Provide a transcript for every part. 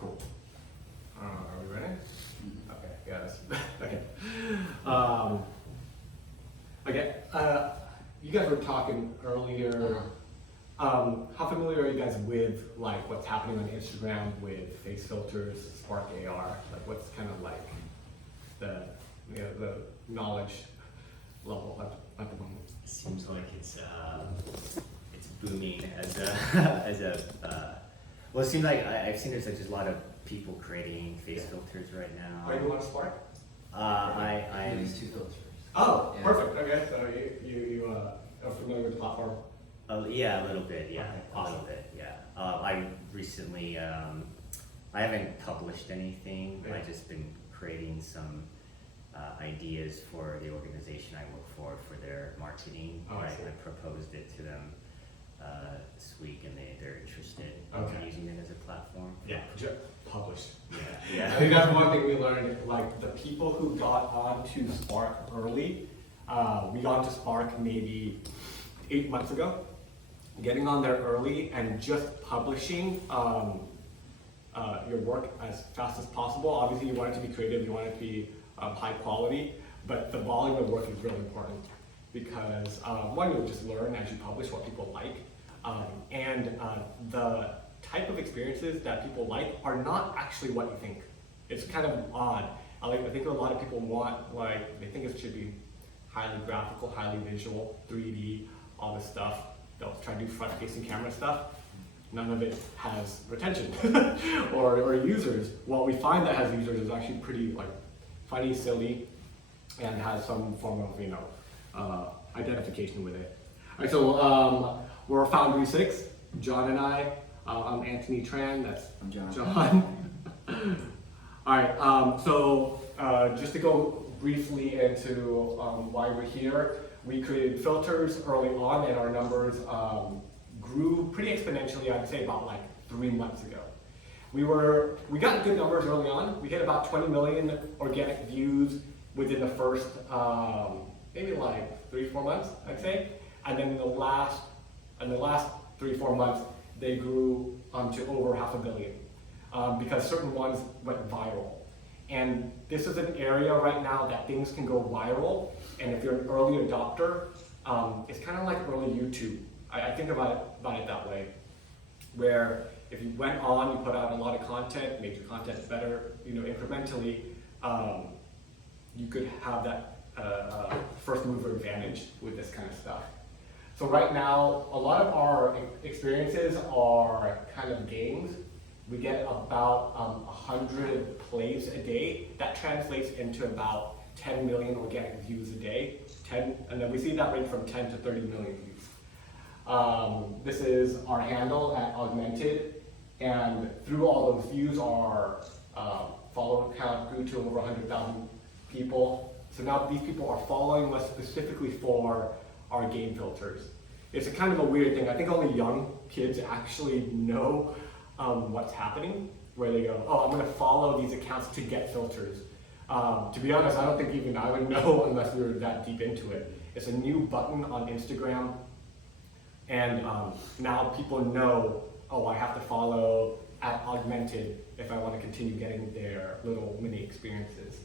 cool. Are we ready? Okay, yes. Okay. Okay, you guys were talking earlier. How familiar are you guys with like what's happening on Instagram with face filters, Spark AR? Like what's kind of like the knowledge level at the moment? Seems like it's booming as a well. It seems like I've seen there's like just a lot of people creating face filters right now. Are you on Spark? I use two filters. Oh, Yeah. perfect. Okay, so you are familiar with the platform? yeah, a little bit. Yeah, Okay, a little bit. Yeah. I recently I haven't published anything. Yeah. I've just been creating some ideas for the organization I work for their marketing. Oh, I I see. proposed it to them this week, and they're interested Okay. in using it as a platform. Yeah, published. Yeah. I think that's one thing we learned, like the people who got onto Spark early, we got onto Spark maybe 8 months ago. Getting on there early and just publishing your work as fast as possible. Obviously you want it to be creative, you want it to be high quality, but the volume of work is really important because one, you'll just learn as you publish what people like, and the type of experiences that people like are not actually what you think. It's kind of odd. I think a lot of people want, like, they think it should be highly graphical, highly visual, 3D, all this stuff. They'll try to do front-facing camera stuff. None of it has retention or users. What we find that has users is actually pretty like funny, silly, and has some form of identification with it. All right, so we're Foundry Six. Jon and I. I'm Antony Tran. That's I'm Jon. All right. So just to go briefly into why we're here, we created filters early on, and our numbers grew pretty exponentially. I'd say about like 3 months ago. We got good numbers early on. We hit about 20 million organic views within the first maybe like 3-4 months, I'd say. And then in the last 3-4 months, they grew to over 500 million because certain ones went viral. And this is an area right now that things can go viral. And if you're an early adopter, it's kind of like early YouTube. I think about it that way, where if you went on, you put out a lot of content, made your content better, incrementally, you could have that first mover advantage with this kind of stuff. So right now, a lot of our experiences are kind of games. We get about 100 plays a day. That translates into about 10 million organic views a day. And then we see that range from 10 to 30 million views. This is our handle at Augmented, and through all those views, our follower count grew to over 100,000 people. So now these people are following us specifically for our game filters. It's a kind of a weird thing. I think only young kids actually know what's happening, where they go, oh, I'm going to follow these accounts to get filters. To be honest, I don't think even I would know unless we were that deep into it. It's a new button on Instagram, and now people know, oh, I have to follow at Augmented if I want to continue getting their little mini experiences.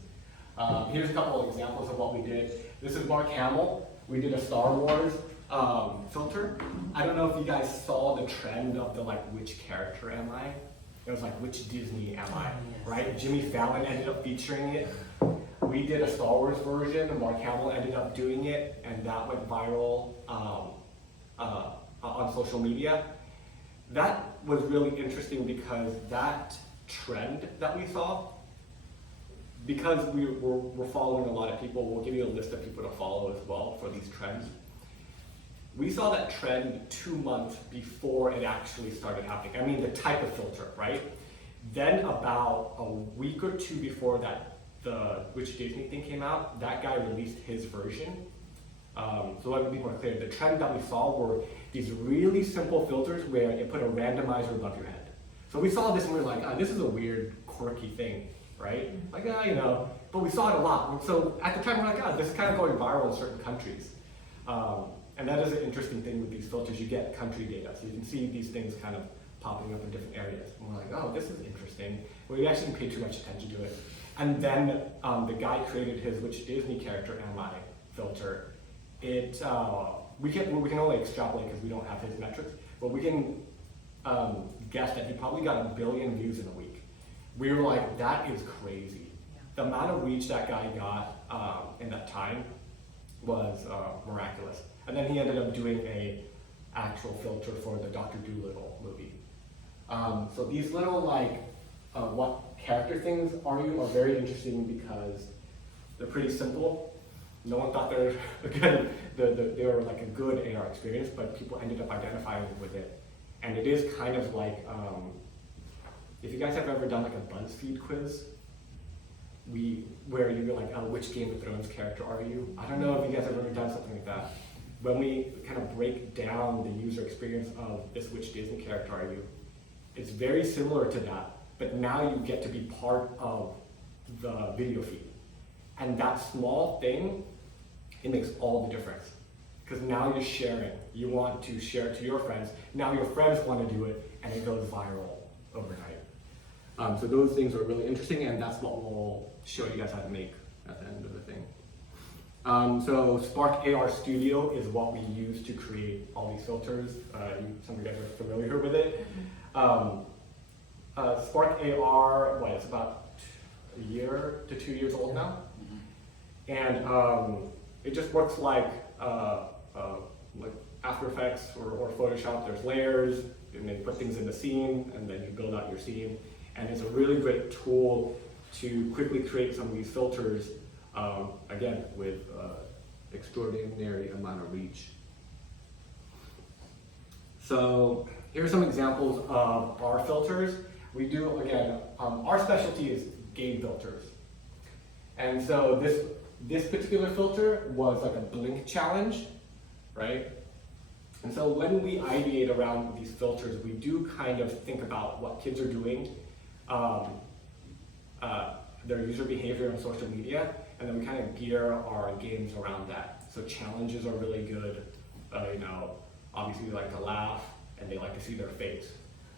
Here's a couple of examples of what we did. This is Mark Hamill. We did a Star Wars filter. I don't know if you guys saw the trend of the like, which character am I? It was like, which Disney am I, right? Jimmy Fallon ended up featuring it. We did a Star Wars version, and Mark Hamill ended up doing it, and that went viral on social media. That was really interesting because that trend that we saw, because we're following a lot of people, we'll give you a list of people to follow as well for these trends. We saw that trend 2 months before it actually started happening. I mean, the type of filter, right? Then about a week or two before that, the Which Disney thing came out, that guy released his version. So let me be more clear. The trend that we saw were these really simple filters where it put a randomizer above your head. So we saw this and we were like, oh, this is a weird, quirky thing, right? Like, but we saw it a lot. So at the time, we're like, oh, this is kind of going viral in certain countries. And that is an interesting thing with these filters. You get country data, so you can see these things kind of popping up in different areas. And we're like, oh, this is interesting. But we actually didn't pay too much attention to it. And then the guy created his Which Disney character am I filter. We can only extrapolate because we don't have his metrics, but we can guess that he probably got 1 billion views in a week. We were like, that is crazy. The amount of reach that guy got in that time was miraculous. And then he ended up doing a actual filter for the Dr. Dolittle movie. So these little what character things are very interesting because they're pretty simple. No one thought they were like a good AR experience, but people ended up identifying with it. And it is kind of like, if you guys have ever done like a BuzzFeed quiz, where you're like, oh, which Game of Thrones character are you? I don't know if you guys have ever done something like that. When we kind of break down the user experience of this which Disney character are you, it's very similar to that, but now you get to be part of the video feed. And that small thing, it makes all the difference. Because now you're sharing. You want to share it to your friends. Now your friends want to do it, and it goes viral overnight. So those things are really interesting, and that's what we'll show you guys how to make at the end of the thing. So Spark AR Studio is what we use to create all these filters. Some of you guys are familiar with it. Spark AR, it's about 1 year to 2 years old now. And it just works like After Effects or Photoshop. There's layers, and then you put things in the scene, and then you build out your scene. And it's a really great tool to quickly create some of these filters, again, with extraordinary amount of reach. So here are some examples of our filters. We do, again, our specialty is game filters. And so this particular filter was like a blink challenge, right? And so when we ideate around these filters, we do kind of think about what kids are doing, their user behavior on social media, and then we kind of gear our games around that. So challenges are really good. Obviously they like to laugh and they like to see their face.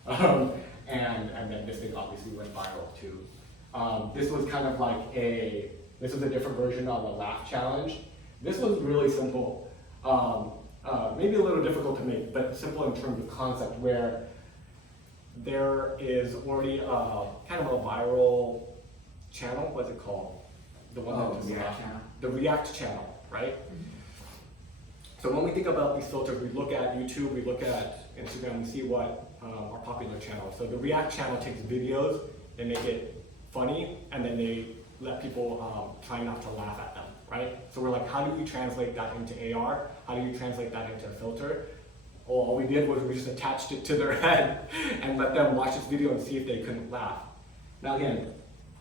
And then this thing obviously went viral too. This was kind of like this was a different version of a laugh challenge. This was really simple. Maybe a little difficult to make, but simple in terms of concept, where there is already kind of a viral channel. What's it called? The one that does React channel. The React channel, right? So when we think about these filters, we look at YouTube, we look at Instagram, we see what are popular channels. So the React channel takes videos, they make it funny, and then they let people try not to laugh at them, right? So we're like, how do you translate that into AR? How do you translate that into a filter? Well, all we did was we just attached it to their head and let them watch this video and see if they couldn't laugh. Now again,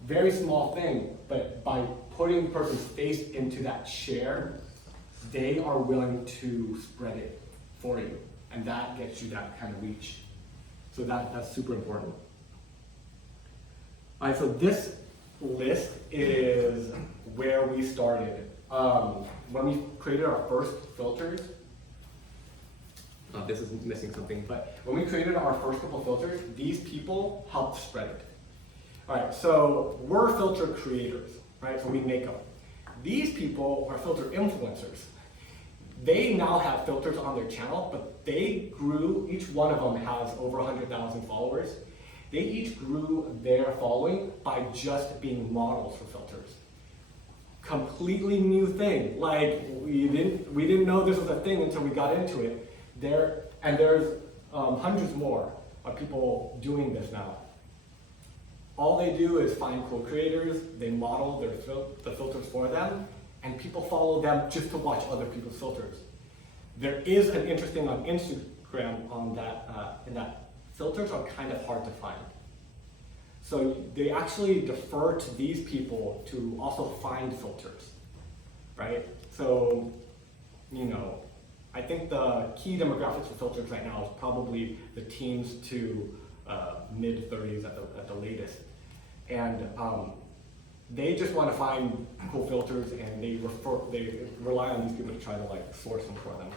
very small thing, but by putting the person's face into that share, they are willing to spread it for you. And that gets you that kind of reach. So that's super important. All right, so this list is where we started. When we created our first filters, this is missing something, but when we created our first couple filters, these people helped spread it. All right, so we're filter creators, right? So we make them. These people are filter influencers. They now have filters on their channel, but they grew, each one of them has over 100,000 followers. They each grew their following by just being models for filters. Completely new thing. Like we didn't know this was a thing until we got into it. There's hundreds more of people doing this now. All they do is find cool creators, they model the filters for them, and people follow them just to watch other people's filters. There is an interesting on Instagram on that, in that filters are kind of hard to find. So they actually defer to these people to also find filters, right? So, I think the key demographics for filters right now is probably the teens to mid-30s at the latest. And they just want to find cool filters, and they rely on these people to try to source them for them.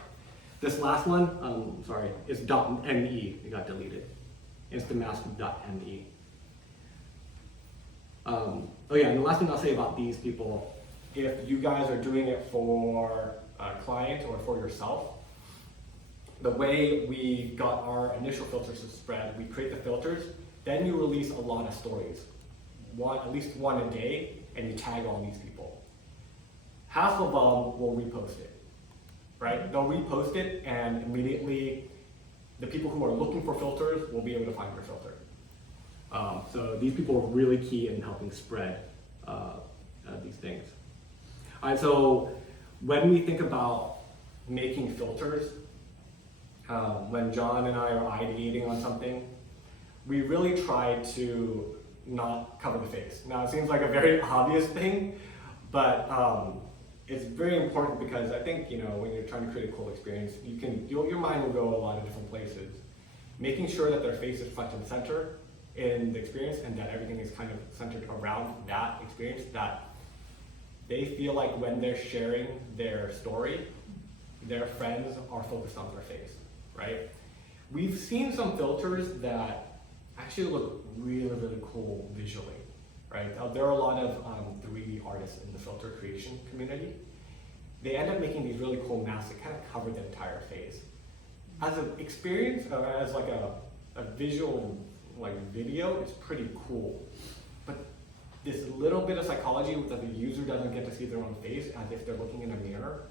This last one, is .me, it got deleted. instantmask.me. Oh yeah, and the last thing I'll say about these people, if you guys are doing it for a client or for yourself, the way we got our initial filters to spread, we create the filters, then you release a lot of stories, at least one a day, and you tag all these people. Half of them will repost it, right? They'll repost it, and immediately the people who are looking for filters will be able to find your filter. So these people are really key in helping spread these things. All right, so when we think about Making filters, when John and I are ideating on something, we really try to not cover the face. Now it seems like a very obvious thing, but it's very important because I think, when you're trying to create a cool experience, your mind will go a lot of different places. Making sure that their face is front and center in the experience and that everything is kind of centered around that experience, that they feel like when they're sharing their story, their friends are focused on their face, right? We've seen some filters that actually look really, really cool visually, right? There are a lot of 3D artists in the filter creation community. They end up making these really cool masks that kind of cover the entire face. As an experience, as like a visual video, it's pretty cool. But this little bit of psychology that the user doesn't get to see their own face as if they're looking in a mirror,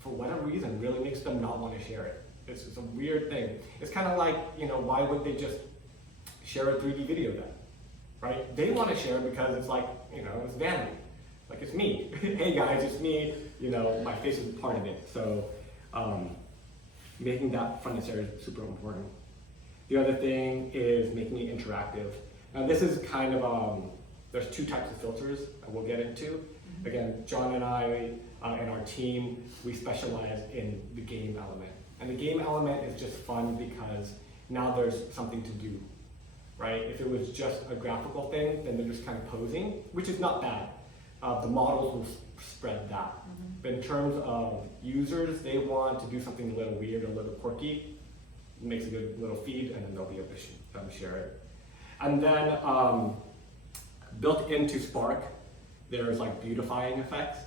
for whatever reason, really makes them not want to share it. It's a weird thing. It's kind of like, why would they just share a 3D video then, right? They want to share it because it's like, it's vanity. Like, it's me. Hey guys, it's me. My face is part of it. So making that front and center is super important. The other thing is making it interactive. Now this is kind of, there's two types of filters that we'll get into. Again, John and I and our team, we specialize in the game element. And the game element is just fun because now there's something to do, right? If it was just a graphical thing, then they're just kind of posing, which is not bad. The models will spread that. But in terms of users, they want to do something a little weird, a little quirky. It makes a good little feed, and then they'll be able to share it. And then built into Spark, there's like beautifying effects.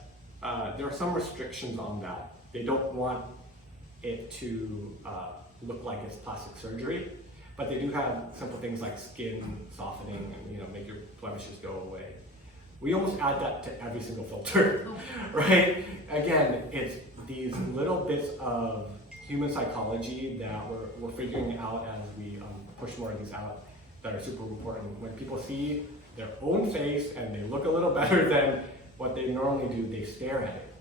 There are some restrictions on that. They don't want it to look like it's plastic surgery, but they do have simple things like skin softening and make your blemishes go away. We almost add that to every single filter, right? Again, it's these little bits of human psychology that we're figuring out as we push more of these out that are super important. When people see their own face and they look a little better than what they normally do, they stare at it.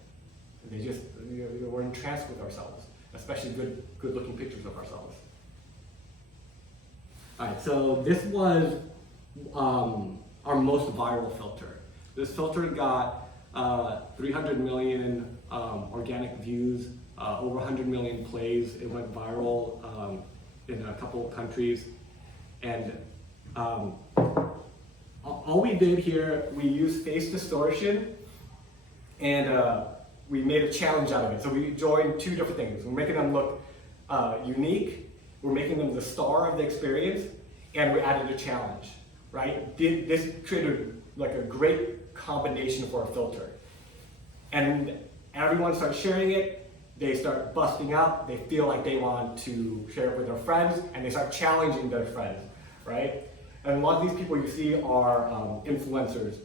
They just, we're entranced with ourselves, especially good looking pictures of ourselves. All right, so this was our most viral filter. This filter got 300 million organic views, over 100 million plays. It went viral in a couple of countries. And all we did here, we used face distortion and we made a challenge out of it. So we joined two different things. We're making them look unique, we're making them the star of the experience, and we added a challenge, right? This created like a great combination for a filter. And everyone starts sharing it, they start busting up, they feel like they want to share it with their friends, and they start challenging their friends, right? And a lot of these people you see are influencers.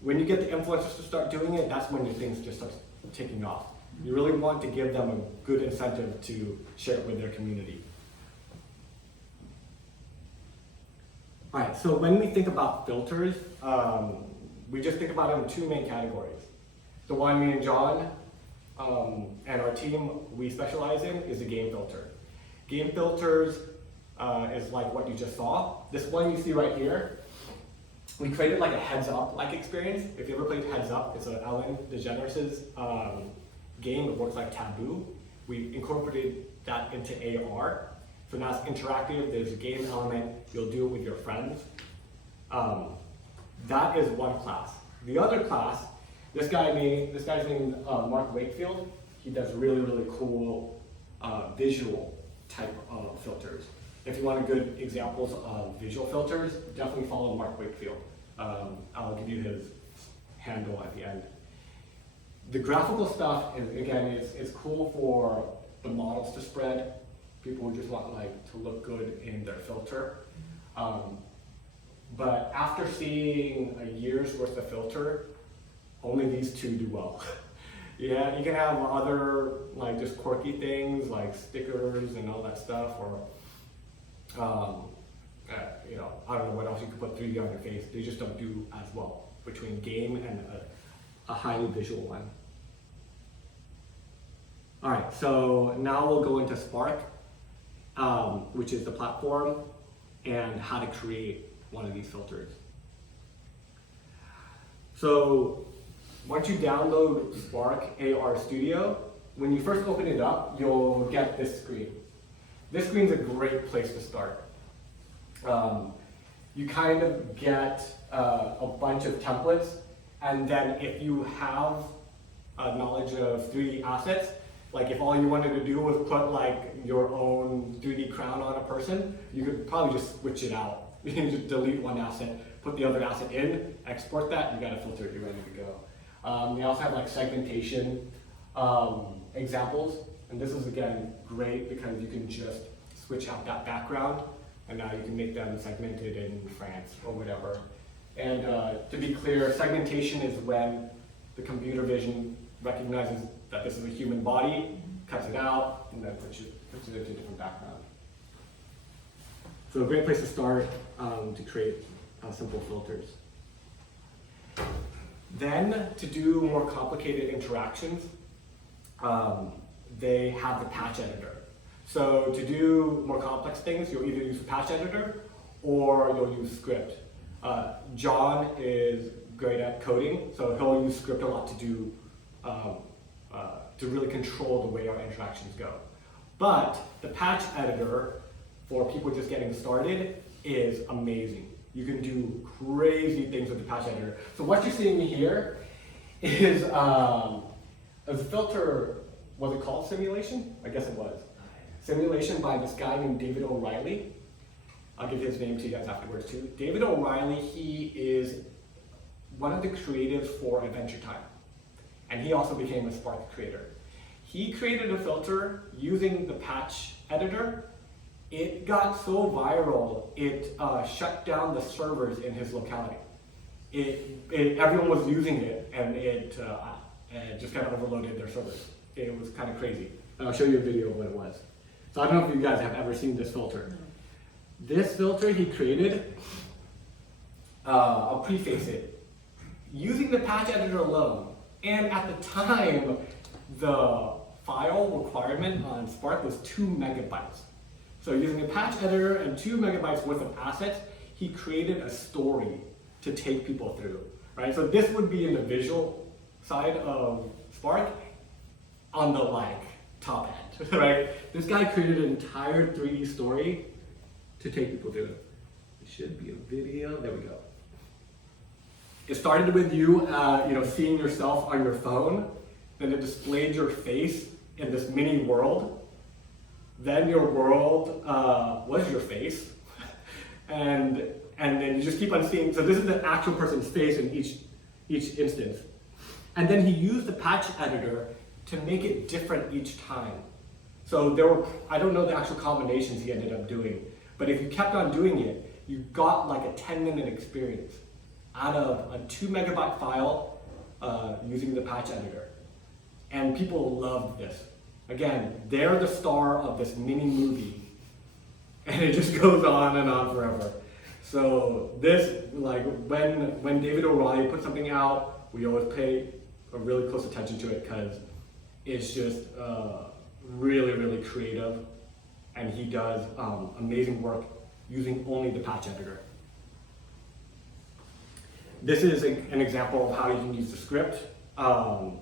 When you get the influencers to start doing it, that's when your things just start taking off. You really want to give them a good incentive to share it with their community. All right, so when we think about filters, we just think about them in two main categories. The one me and John and our team, we specialize in is the game filter. Game filters is like what you just saw. This one you see right here, we created like a heads up like experience. If you ever played Heads Up, it's an Ellen DeGeneres' game. It works like Taboo. We incorporated that into AR. So now it's interactive, there's a game element, you'll do it with your friends. That is one class. The other class, this guy's named Mark Wakefield. He does really, really cool visual type of filters. if you want good examples of visual filters, definitely follow Mark Wakefield. I'll give you his handle at the end. The graphical stuff is, again, it's cool for the models to spread. People who just want like to look good in their filter. But after seeing a year's worth of filter, only these two do well. Yeah, you can have other like just quirky things like stickers and all that stuff, or you know, I don't know what else you could put 3D on your face. They just don't do as well between game and a highly visual one. All right, so now we'll go into Spark, which is the platform, and how to create one of these filters. So once you download Spark AR Studio, when you first open it up, you'll get this screen. This screen's a great place to start. You kind of get a bunch of templates, and then if you have a knowledge of 3D assets, like if all you wanted to do was put like your own 3D crown on a person, you could probably just switch it out. You can just delete one asset, put the other asset in, export that, you got a filter, you're ready to go. They also have like segmentation examples, and this is again great because you can just switch out that background, and now you can make them segmented in France or whatever. And to be clear, segmentation is when the computer vision recognizes that this is a human body, cuts it out, and then puts it into a different background. So a great place to start to create simple filters. Then to do more complicated interactions, they have the patch editor. So to do more complex things, you'll either use the patch editor or you'll use script. Jon is great at coding, so he'll use script a lot to do to really control the way our interactions go. But the patch editor, for people just getting started, is amazing. You can do crazy things with the patch editor. So what you're seeing here is a filter, was it called Simulation? I guess it was. Simulation by this guy named David O'Reilly. I'll give his name to you guys afterwards too. David O'Reilly, he is one of the creatives for Adventure Time. And he also became a Spark creator. He created a filter using the patch editor. It got so viral, it shut down the servers in his locality. Everyone was using it, and it just kind of overloaded their servers. It was kind of crazy. And I'll show you a video of what it was. So I don't know if you guys have ever seen this filter. This filter he created, I'll preface it, using the patch editor alone. And at the time, the file requirement on Spark was 2 megabytes. So using a patch editor and 2 megabytes worth of assets, he created a story to take people through, right? So this would be in the visual side of Spark on the like top end, right? This guy created an entire 3D story to take people through it. It should be a video, there we go. It started with you, seeing yourself on your phone, then it displayed your face in this mini world. Then your world was your face, and then you just keep on seeing. So this is the actual person's face in each instance, and then he used the patch editor to make it different each time. So there were, I don't know the actual combinations he ended up doing, but if you kept on doing it, you got like a 10-minute experience out of a 2 megabyte file using the patch editor, and people loved this. Again, they're the star of this mini movie, and it just goes on and on forever. So this, like when David O'Reilly put something out, we always pay a really close attention to it because it's just really, really creative, and he does amazing work using only the patch editor. This is an example of how you can use the script. Jon,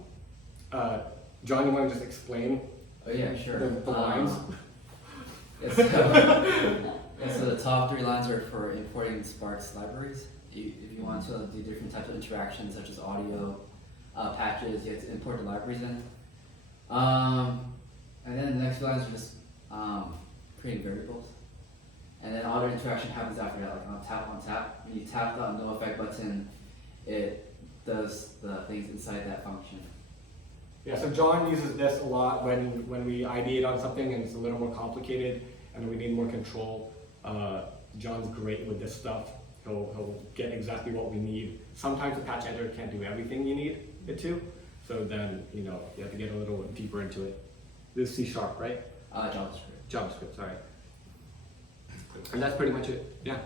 you want to just explain? Oh yeah, sure. The lines. So the top 3 lines are for importing Spark's libraries. If you want to do different types of interactions, such as audio, patches, you have to import the libraries in. And then the next 2 lines are just creating variables. other interaction happens after that, like on tap. When you tap the no effect button, it does the things inside that function. Yeah, so John uses this a lot when we ideate on something and it's a little more complicated and we need more control. John's great with this stuff. He'll get exactly what we need. Sometimes the patch editor can't do everything you need it to, so then you have to get a little deeper into it. This is C#, right? JavaScript, sorry. And that's pretty much it. Yeah.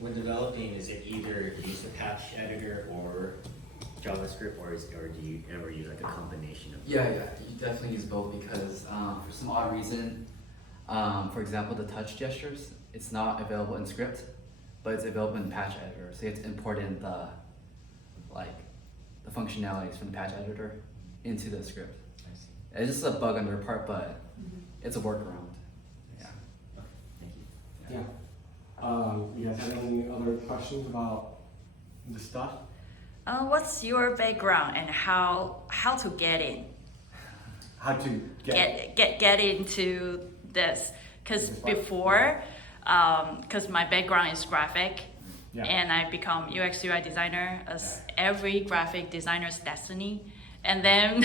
When developing, is it either use the patch editor or JavaScript, or do you ever use like a combination of both? Yeah, you definitely use both because for some odd reason, for example, the touch gestures, it's not available in script, but it's available in the patch editor. So you have to import in the functionalities from the patch editor into the script. I see. It's just a bug on their part, but it's a workaround. Yeah. Okay, thank you. Yeah. You guys have any other questions about the stuff? What's your background and how to get in? How to Get into this? Because before, because my background is graphic, Yeah. and I become UX UI designer as every graphic designer's destiny. And then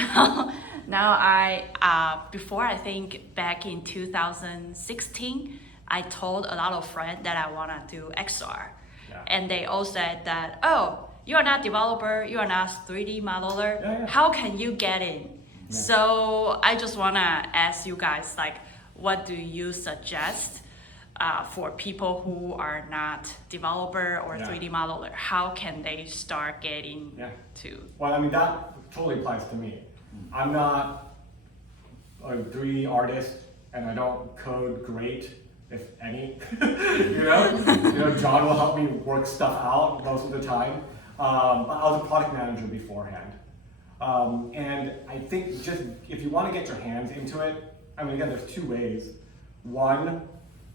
now before I think back in 2016, I told a lot of friends that I want to do XR. Yeah. And they all said that, oh, you are not developer, you are not 3D modeler, Yeah. how can you get in? Yeah. So I just want to ask you guys, like, what do you suggest for people who are not developer or Yeah. 3D modeler? How can they start getting to? Well, I mean, that totally applies to me. I'm not a 3D artist and I don't code great, if any. John will help me work stuff out most of the time. But I was a product manager beforehand. And I think just if you want to get your hands into it, I mean, again, there's two ways. One,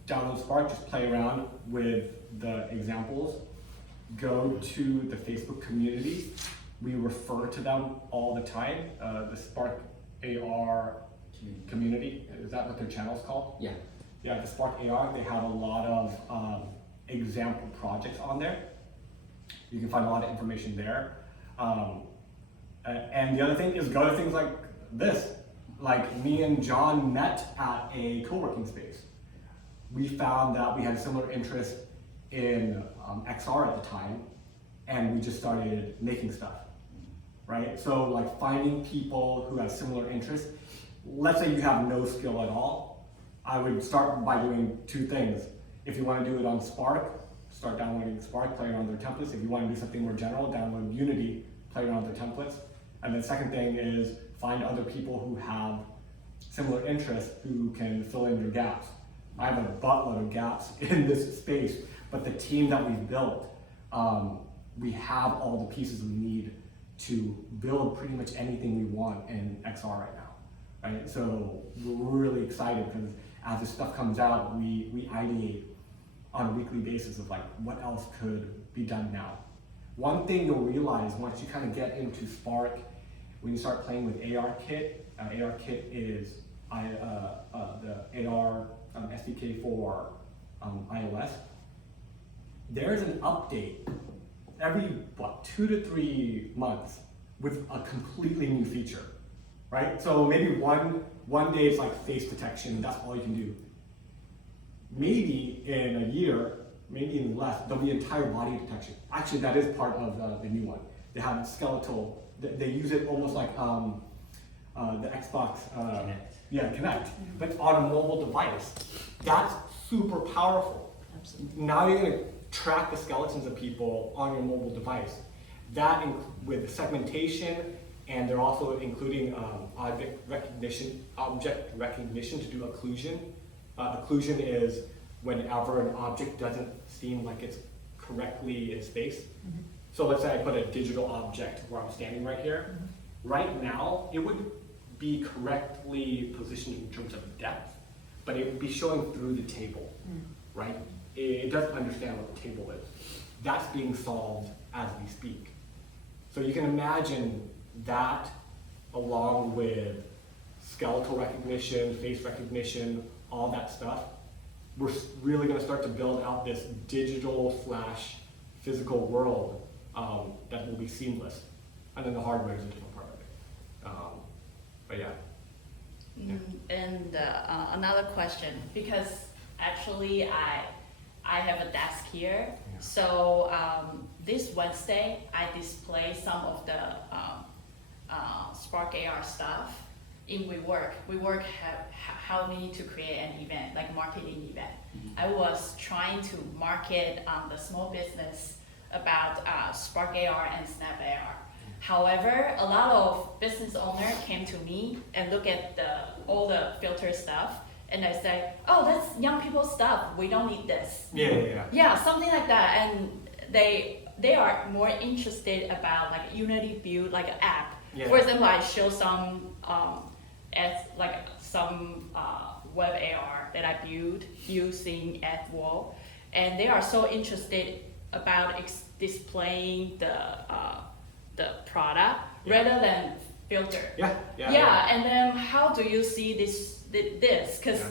download Spark, just play around with the examples. Go to the Facebook community. We refer to them all the time. The Spark AR community, is that what their channel's called? Yeah. Yeah, the Spark AR, they have a lot of example projects on there. You can find a lot of information there. And the other thing is go to things like this. Like me and John met at a co-working space. We found that we had a similar interest in XR at the time, and we just started making stuff, right? So like finding people who have similar interests. Let's say you have no skill at all. I would start by doing two things. If you want to do it on Spark, start downloading Spark, play around with their templates. If you want to do something more general, download Unity, play around with their templates. And the second thing is find other people who have similar interests who can fill in your gaps. I have a buttload of gaps in this space, but the team that we've built, we have all the pieces we need to build pretty much anything we want in XR right now, right? So we're really excited because as this stuff comes out, we ideate on a weekly basis of like what else could be done now. One thing you'll realize once you kind of get into Spark, when you start playing with ARKit, ARKit is the AR SDK for iOS. There's an update every 2 to 3 months with a completely new feature, right? So maybe one day it's like face detection, that's all you can do. Maybe in a year, maybe even less, there'll be entire body detection. Actually, that is part of the new one. They have skeletal, they use it almost like the Xbox Kinect, but on a mobile device. That's super powerful. Absolutely. Now you're going to track the skeletons of people on your mobile device. That with segmentation, and they're also including object recognition to do occlusion. Occlusion is whenever an object doesn't seem like it's correctly in space. Mm-hmm. So let's say I put a digital object where I'm standing right here. Mm-hmm. Right now, it would be correctly positioned in terms of depth, but it would be showing through the table, right? It doesn't understand what the table is. That's being solved as we speak. So you can imagine that along with skeletal recognition, face recognition, all that stuff we're really going to start to build out this digital slash physical world that will be seamless. And then the hardware is a different part of it. But yeah. And another question, because actually I have a desk here. Yeah. So this Wednesday I display some of the Spark AR stuff in WeWork. WeWork helped me to create an event, like marketing event. I was trying to market the small business about Spark AR and Snap AR. However, a lot of business owners came to me and look at all the filter stuff, and I said, "Oh, that's young people stuff. We don't need this." Yeah. Something like that. And they are more interested about like Unity build like an app. Yeah. For example, I show some web AR that I built using AdWall, and they are so interested about displaying the product rather than filter. Yeah. And then how do you see this? Because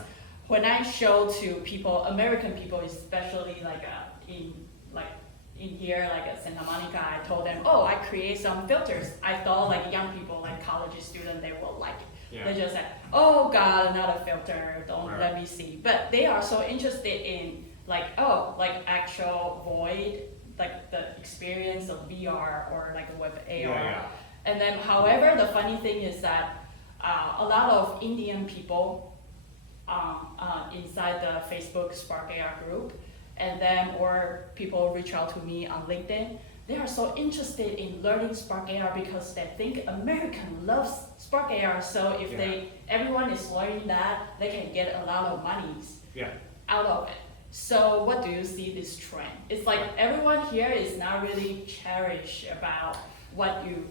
when I show to people, American people, especially in here, like at Santa Monica, I told them, oh, I create some filters. I thought like young people, like college students, they will like it. Yeah. They just say, oh God, another filter, don't Right. let me see. But they are so interested in actual void, like the experience of VR or like a web AR. Yeah. And then, however, the funny thing is that a lot of Indian people inside the Facebook Spark AR group, and then or people reach out to me on LinkedIn, they are so interested in learning Spark AR because they think American loves Spark AR. So if everyone is learning that, they can get a lot of monies out of it. So what do you see this trend? It's like everyone here is not really cherished about what you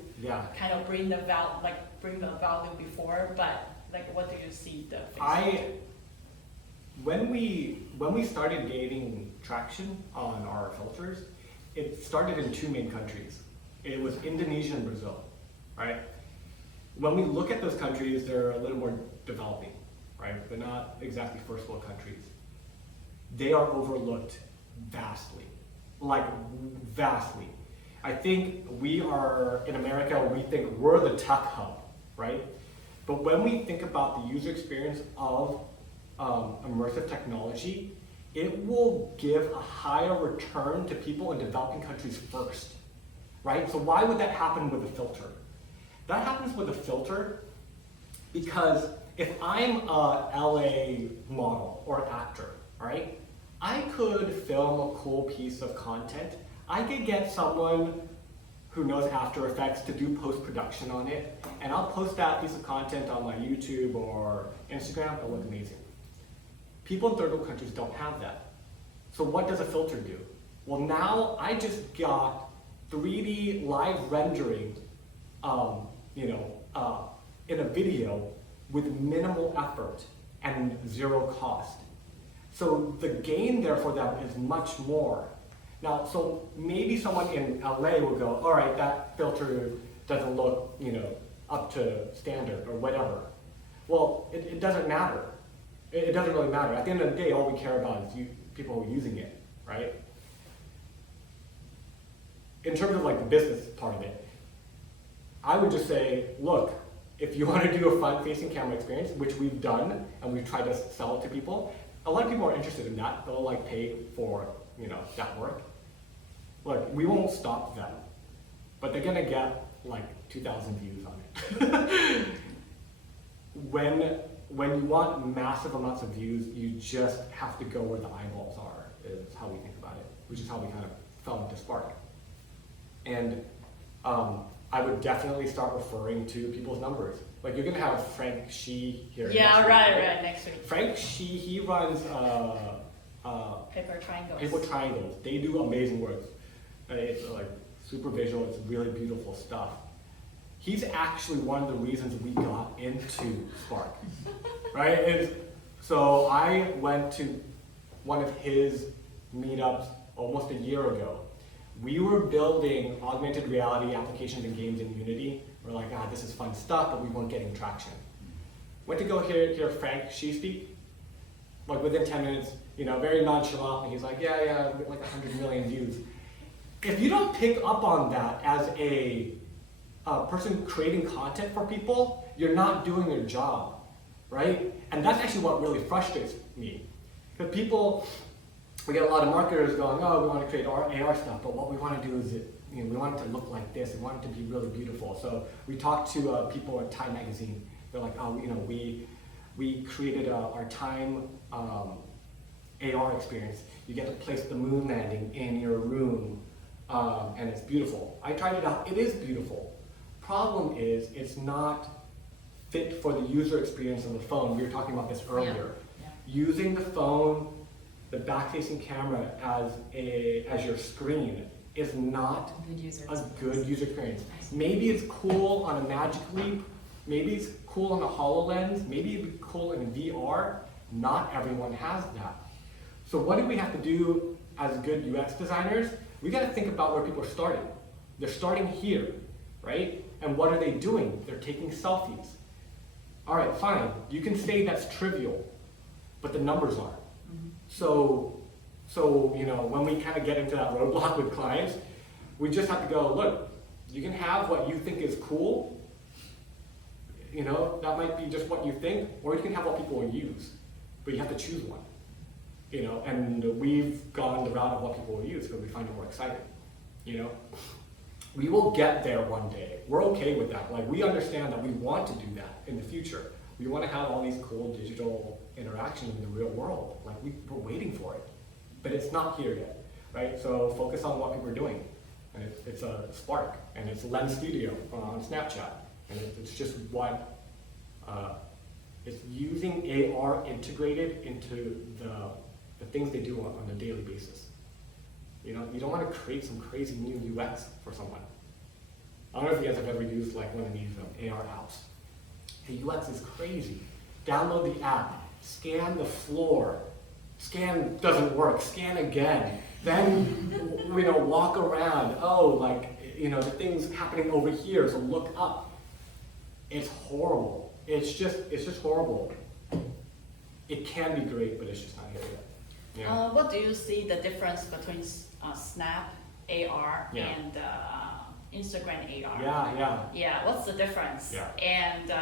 kind of bring the value before, but like what do you see the When we started gaining traction on our filters, it started in two main countries. It was Indonesia and Brazil, right? When we look at those countries, they're a little more developing, right? They're not exactly first world countries. They are overlooked vastly, like vastly. I think we are, in America, we think we're the tech hub, right? But when we think about the user experience of immersive technology, it will give a higher return to people in developing countries first, right? So why would that happen with a filter? That happens with a filter because if I'm a LA model or actor, right? I could film a cool piece of content. I could get someone who knows After Effects to do post-production on it, and I'll post that piece of content on my YouTube or Instagram. It'll look amazing. People in third world countries don't have that. So what does a filter do? Well, now I just got 3D live rendering, in a video with minimal effort and zero cost. So the gain there for them is much more. Now, so maybe someone in LA will go, all right, that filter doesn't look, up to standard or whatever. Well, it doesn't matter. It doesn't really matter. At the end of the day, all we care about is people who are using it, right? In terms of like the business part of it, I would just say, look, if you want to do a front-facing camera experience, which we've done and we've tried to sell it to people, a lot of people are interested in that. They'll like pay for that work. Look, we won't stop them, but they're gonna get like 2,000 views on it. When you want massive amounts of views, you just have to go where the eyeballs are, is how we think about it, which is how we kind of fell into Spark. And I would definitely start referring to people's numbers. Like you're gonna have Frank Shi here. Yeah, right, next week. Frank Shi, he runs Paper Triangles. Paper Triangles. They do amazing work. It's like super visual, it's really beautiful stuff. He's actually one of the reasons we got into Spark, right? So I went to one of his meetups almost a year ago. We were building augmented reality applications and games in Unity. We're like, this is fun stuff, but we weren't getting traction. Went to go hear Frank Shi speak. like within 10 minutes, you know, very nonchalantly, he's like, yeah, like 100 million views. If you don't pick up on that as a person creating content for people, you're not doing your job, right? And that's actually what really frustrates me. Because people, we get a lot of marketers going, oh, we want to create AR stuff, but what we want to do is we want it to look like this, we want it to be really beautiful. So we talked to people at Time Magazine. They're like, oh, you know, we created our Time AR experience. You get to place the moon landing in your room, and it's beautiful. I tried it out, it is beautiful. Problem is, it's not fit for the user experience of the phone. We were talking about this earlier. Yeah. Using the phone, the back-facing camera as your screen is not Good user a good user experience. Maybe it's cool on a Magic Leap, maybe it's cool on a HoloLens, maybe it'd be cool in VR. Not everyone has that. So what do we have to do as good UX designers? We got to think about where people are starting. They're starting here, right? And what are they doing? They're taking selfies. All right, fine. You can say that's trivial, but the numbers aren't. So you know, when we kind of get into that roadblock with clients, we just have to go, look, you can have what you think is cool. You know, that might be just what you think, or you can have what people will use, but you have to choose one. You know, and we've gone the route of what people will use because we find it more exciting. You know, we will get there one day. We're okay with that. Like, we understand that we want to do that in the future. We want to have all these cool digital interactions in the real world. Like, we're waiting for it, but it's not here yet, right? So focus on what people are doing. And it's a Spark, and it's Lens Studio on Snapchat, and it's just what, it's using AR integrated into the things they do on a daily basis. You know, you don't want to create some crazy new UX for someone. I don't know if you guys have ever used like one of these AR apps. The UX is crazy. Download the app, scan the floor, scan doesn't work, scan again. Then, you know, walk around. Oh, like, you know, the thing's happening over here, so look up. It's horrible. It's just horrible. It can be great, but it's just not here yet. Yeah. What do you see the difference between Snap AR Yeah. and Instagram AR? Yeah. What's the difference? Yeah. And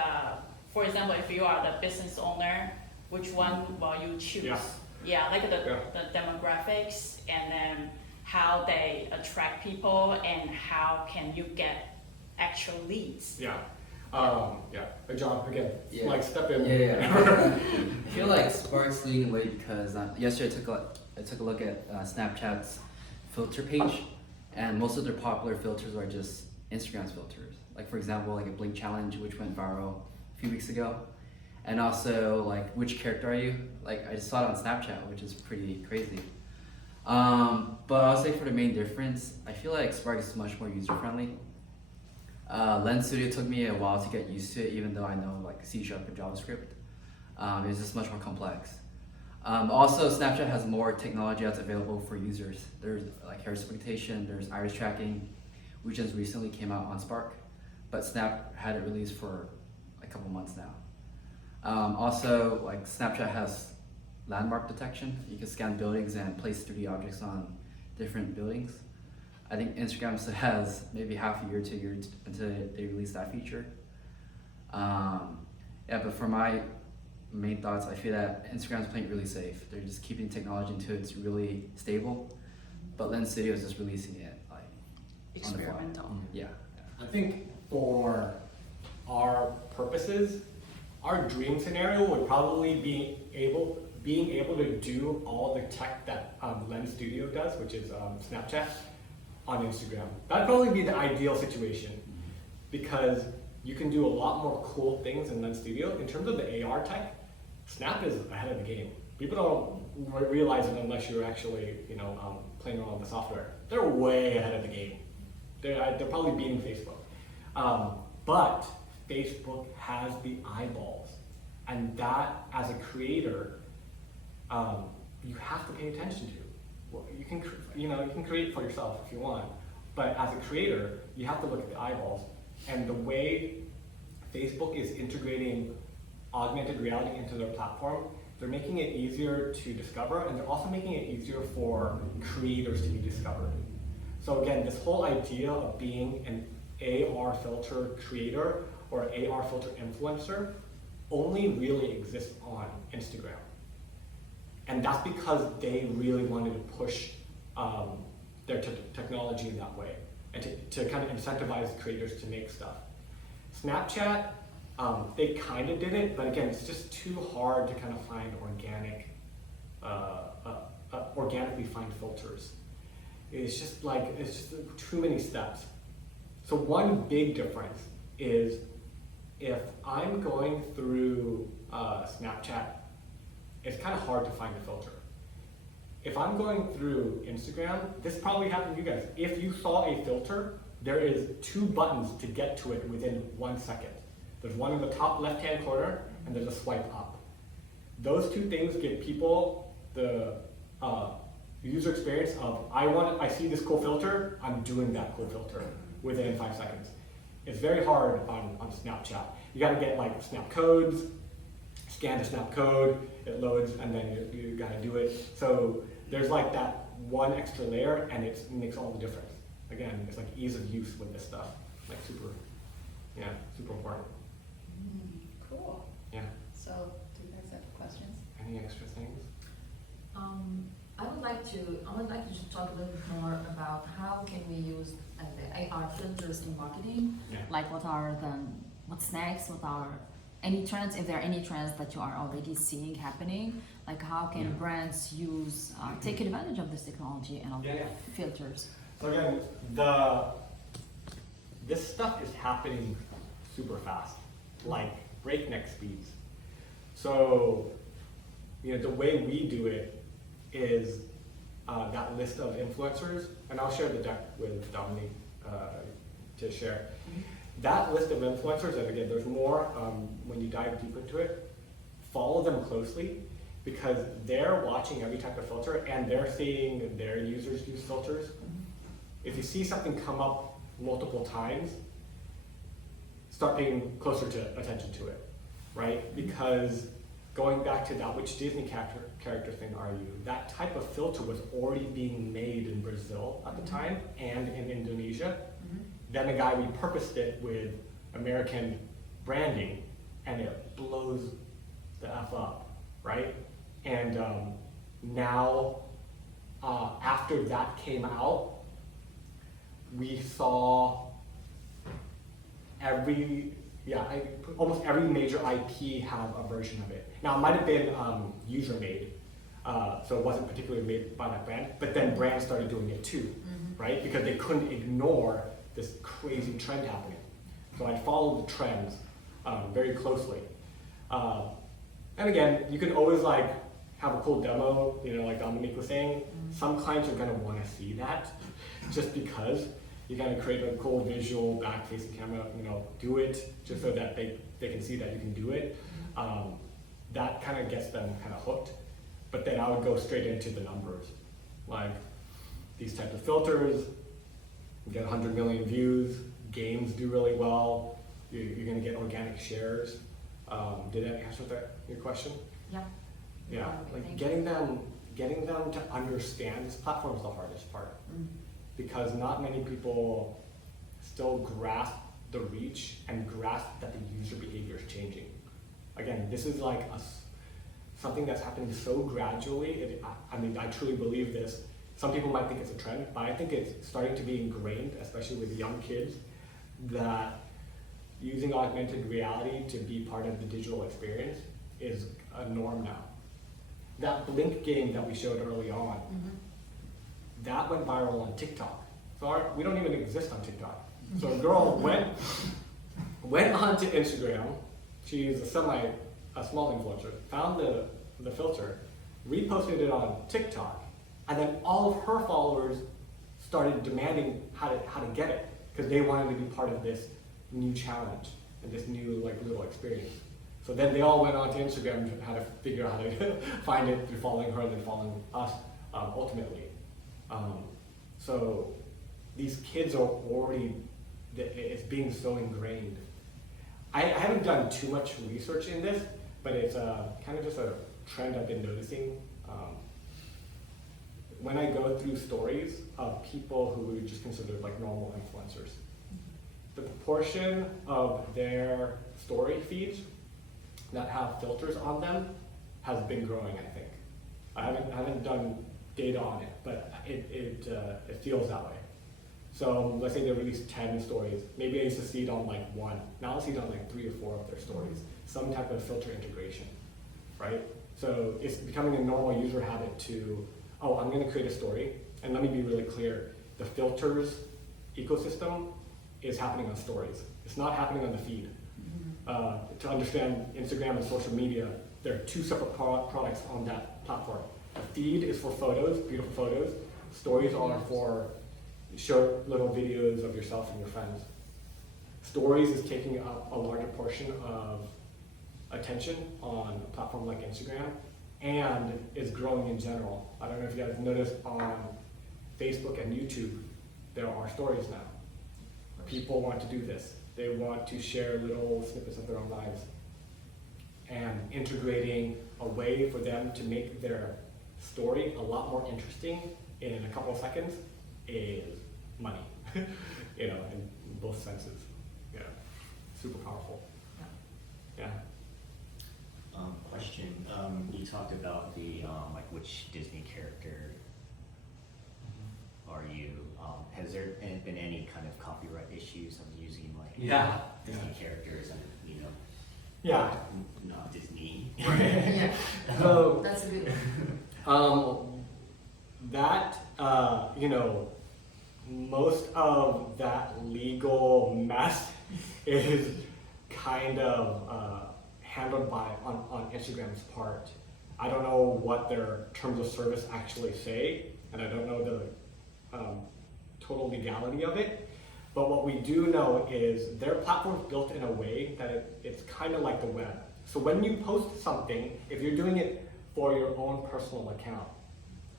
for example, if you are the business owner, which one will you choose? Yeah. Like the demographics, and then how they attract people, and how can you get actual leads? Yeah. John, again, Yeah. like step in. Yeah. I feel like Spark's leading the way because yesterday I took a look at Snapchat's filter page, and most of their popular filters are just Instagram's filters. Like, for example, like a blink challenge, which went viral a few weeks ago, and also like which character are you? Like, I just saw it on Snapchat, which is pretty crazy. But I'll say for the main difference, I feel like Spark is much more user friendly. Lens Studio took me a while to get used to it, even though I know like C# and JavaScript. It's just much more complex. Also, Snapchat has more technology that's available for users. There's like hair segmentation, there's iris tracking, which just recently came out on Spark, but Snap had it released for a couple months now. Also, like Snapchat has landmark detection. You can scan buildings and place 3D objects on different buildings. I think Instagram still has maybe half a year, 2 years until they release that feature. But for my main thoughts, I feel that Instagram's playing it really safe. They're just keeping technology until it's really stable, but Lens Studio is just releasing it like Experimental. on the fly. Yeah. I think for our purposes, our dream scenario would probably be being able to do all the tech that Lens Studio does, which is Snapchat, on Instagram. That'd probably be the ideal situation, because you can do a lot more cool things in Lens Studio. In terms of the AR tech, Snap is ahead of the game. People don't realize it unless you're actually, you know, playing around with the software. They're way ahead of the game. They're probably beating Facebook. But Facebook has the eyeballs, and that, as a creator, you have to pay attention to. Well, you can create for yourself if you want, but as a creator, you have to look at the eyeballs. And the way Facebook is integrating augmented reality into their platform, they're making it easier to discover, and they're also making it easier for creators to be discovered. So again, this whole idea of being an AR filter creator or AR filter influencer only really exists on Instagram. And that's because they really wanted to push their technology in that way and to kind of incentivize creators to make stuff. Snapchat, they kind of did it, but again, it's just too hard to kind of find organically find filters. It's just too many steps. So one big difference is if I'm going through Snapchat, it's kind of hard to find a filter. If I'm going through Instagram, this probably happened to you guys. If you saw a filter, there is 2 buttons to get to it within 1 second. There's one in the top left-hand corner, and there's a swipe up. Those 2 things give people the user experience of, I see this cool filter, I'm doing that cool filter within 5 seconds. It's very hard on Snapchat. You gotta get like snap codes, scan the snap code, it loads, and then you gotta do it. So there's like that one extra layer, and it makes all the difference. Again, it's like ease of use with this stuff, like super important. Cool. Yeah. So, do you guys have questions? Any extra things? I would like to just talk a little bit more about how can we use the AR filters in marketing. Yeah. Like what's next? What are any trends? If there are any trends that you are already seeing happening, like how can brands use take advantage of this technology and all the filters? So again, this stuff is happening super fast, like breakneck speeds. So, the way we do it is that list of influencers, and I'll share the deck with Dominique to share. That list of influencers, and again, there's more when you dive deep into it, follow them closely because they're watching every type of filter and they're seeing their users use filters. If you see something come up multiple times, start paying closer attention to it, right? Because going back to that, which Disney character thing are you? That type of filter was already being made in Brazil at the time and in Indonesia. Then a guy repurposed it with American branding, and it blows the F up, right? And now, after that came out, we saw almost every major IP have a version of it. Now, it might have been user-made, so it wasn't particularly made by that brand, but then brands started doing it too, right? Because they couldn't ignore this crazy trend happening. So I followed the trends very closely. And again, you can always have a cool demo, like Dominique was saying. Some clients are gonna wanna see that just because you gotta create a cool visual back-facing camera, do it just so that they can see that you can do it. That kind of gets them kind of hooked. But then I would go straight into the numbers. Like these types of filters, you get 100 million views, games do really well, you're gonna get organic shares. Did that answer your question? Yeah. Yeah, like getting them to understand this platform is the hardest part. Because not many people still grasp the reach and grasp that the user behavior is changing. Again, this is like something that's happening so gradually. I truly believe this. Some people might think it's a trend, but I think it's starting to be ingrained, especially with young kids, that using augmented reality to be part of the digital experience is a norm now. That Blink game that we showed early on, that went viral on TikTok. So we don't even exist on TikTok. So a girl went onto Instagram. She's a small influencer. Found the filter, reposted it on TikTok, and then all of her followers started demanding how to get it because they wanted to be part of this new challenge and this new little experience. So then they all went onto Instagram and had to figure out how to find it through following her and then following us ultimately. So these kids are already, it's being so ingrained. I haven't done too much research in this, but it's kind of just a trend I've been noticing. When I go through stories of people who we would just consider like normal influencers, the proportion of their story feeds that have filters on them has been growing, I think. I haven't done data on it, but it feels that way. So let's say they release 10 stories. Maybe I used to see it on like 1. Now I see it on like 3 or 4 of their stories. Some type of filter integration, right? So it's becoming a normal user habit to, oh, I'm gonna create a story. And let me be really clear, the filters ecosystem is happening on stories. It's not happening on the feed. To understand Instagram and social media, there are 2 separate products on that platform. The feed is for photos, beautiful photos. Stories are for short little videos of yourself and your friends. Stories is taking up a larger portion of attention on a platform like Instagram and is growing in general. I don't know if you guys noticed on Facebook and YouTube, there are stories now. People want to do this. They want to share little snippets of their own lives. And integrating a way for them to make their story a lot more interesting in a couple of seconds is money, you know, in both senses. Yeah, super powerful. Yeah. Question. You talked about the like which Disney character are you? Has there been any kind of copyright issues on using like Disney characters and Yeah. not Disney? Yeah, So that's a good one. that most of that legal mess is kind of handled on Instagram's part. I don't know what their terms of service actually say, and I don't know the total legality of it. But what we do know is their platform is built in a way that it's kind of like the web. So when you post something, if you're doing it for your own personal account,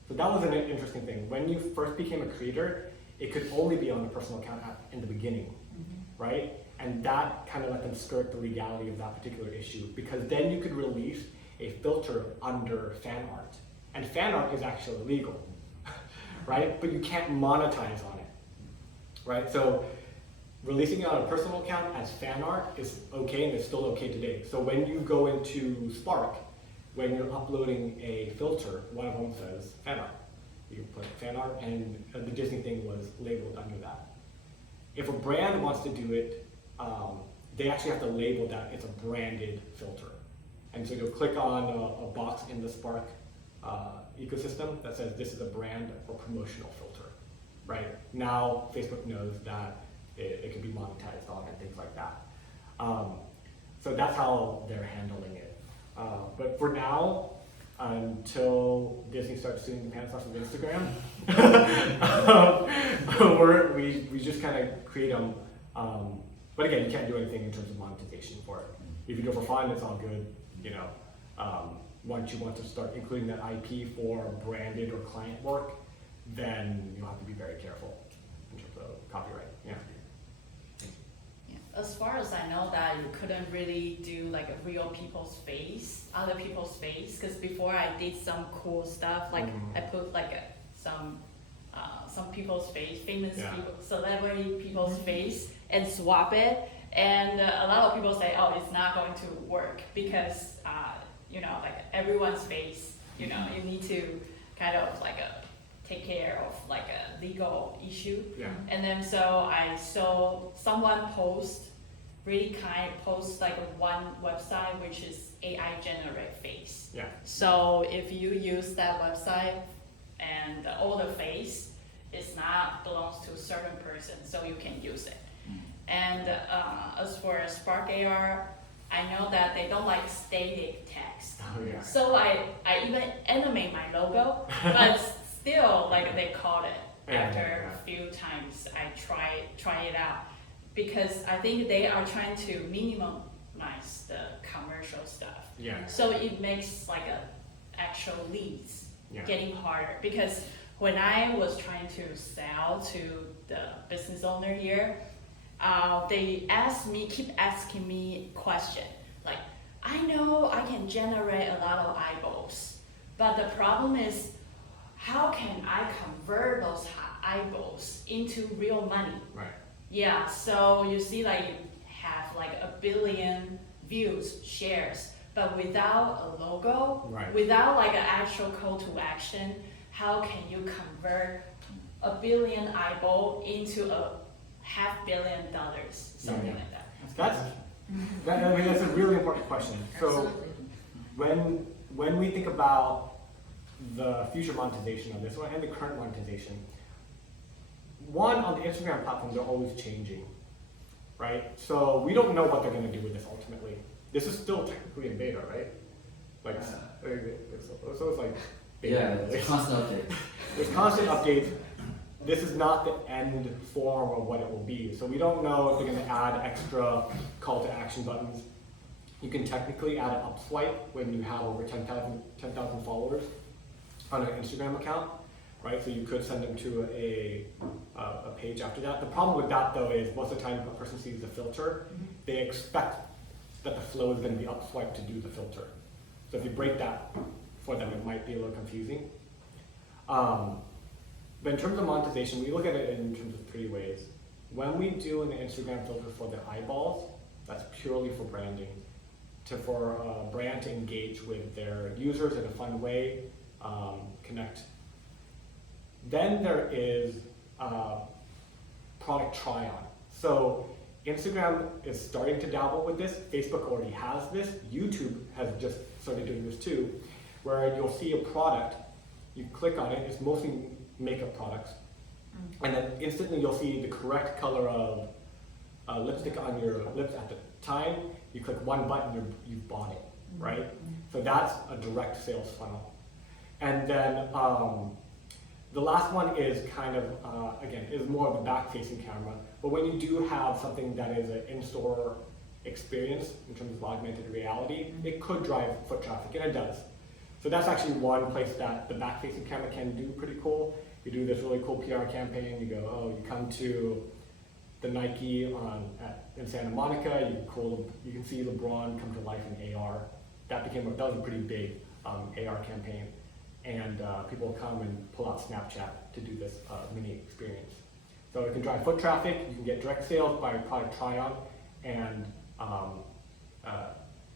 so that was an interesting thing. When you first became a creator, it could only be on a personal account in the beginning, right? And that kind of let them skirt the legality of that particular issue, because then you could release a filter under fan art. And fan art is actually legal, right? But you can't monetize on it, right? So releasing it on a personal account as fan art is okay, and it's still okay today. So when you go into Spark, when you're uploading a filter, one of them says fan art. You can put fan art, and the Disney thing was labeled under that. If a brand wants to do it, they actually have to label that it's a branded filter. And so you'll click on a box in the Spark ecosystem that says this is a brand or promotional filter, right? Now Facebook knows that it can be monetized on and things like that. So that's how they're handling it. But for now, until Disney starts suing the pants off of Instagram, we just kind of create them. But again, you can't do anything in terms of monetization for it. If you do it for fun, it's all good. Once you want to start including that IP for branded or client work, then you'll have to be very careful in terms of copyright. Yeah. As far as I know, that you couldn't really do like a real people's face, other people's face, because before I did some cool stuff, like I put like some people's face, famous people, celebrity people's face, and swap it, and a lot of people say, oh, it's not going to work because like everyone's face, you need to kind of like take care of like a legal issue. Yeah. And then so I saw someone post like one website which is AI generate face. Yeah. So if you use that website and all the face is not belongs to a certain person, so you can use it. And as for Spark AR, I know that they don't like static text. Oh, yeah. So I even animate my logo, but still like they caught it after a few times I try it out, because I think they are trying to minimize the commercial stuff. Yeah. So it makes like actual leads getting harder, because when I was trying to sell to the business owner here, they keep asking me question like, I know I can generate a lot of eyeballs, but the problem is, how can I convert those eyeballs into real money? Right. Yeah, so you see like you have like 1 billion views, shares, but without a logo, Right. without like an actual call to action, how can you convert 1 billion eyeball into a $500 million, something Yeah. like that? I mean, that's a really important question. So when we think about the future monetization of this one and the current monetization, one, on the Instagram platform, they're always changing, right? So we don't know what they're going to do with this ultimately. This is still technically in beta, right? Like, so it's like beta. Yeah, it's a constant update. There's constant updates. This is not the end form of what it will be. So we don't know if they're going to add extra call to action buttons. You can technically add an up swipe when you have over 10,000 followers on an Instagram account, right? So you could send them to a page after that. The problem with that though is most of the time if a person sees the filter, they expect that the flow is going to be up swipe to do the filter. So if you break that for them, it might be a little confusing. But in terms of monetization, we look at it in terms of 3 ways. When we do an Instagram filter for the eyeballs, that's purely for branding, for a brand to engage with their users in a fun way, connect. Then there is product try-on. So Instagram is starting to dabble with this. Facebook already has this. YouTube has just started doing this too, where you'll see a product, you click on it, it's mostly makeup products, and then instantly you'll see the correct color of lipstick on your lips at the time. You click one button, you've bought it, right? So that's a direct sales funnel. And then the last one is kind of, again, is more of a back-facing camera. But when you do have something that is an in-store experience in terms of augmented reality, it could drive foot traffic, and it does. So that's actually one place that the back-facing camera can do pretty cool. You do this really cool PR campaign, you go, oh, you come to the Nike in Santa Monica, you can see LeBron come to life in AR. That was a pretty big AR campaign. And people will come and pull out Snapchat to do this mini experience. So it can drive foot traffic, you can get direct sales by product try-on, and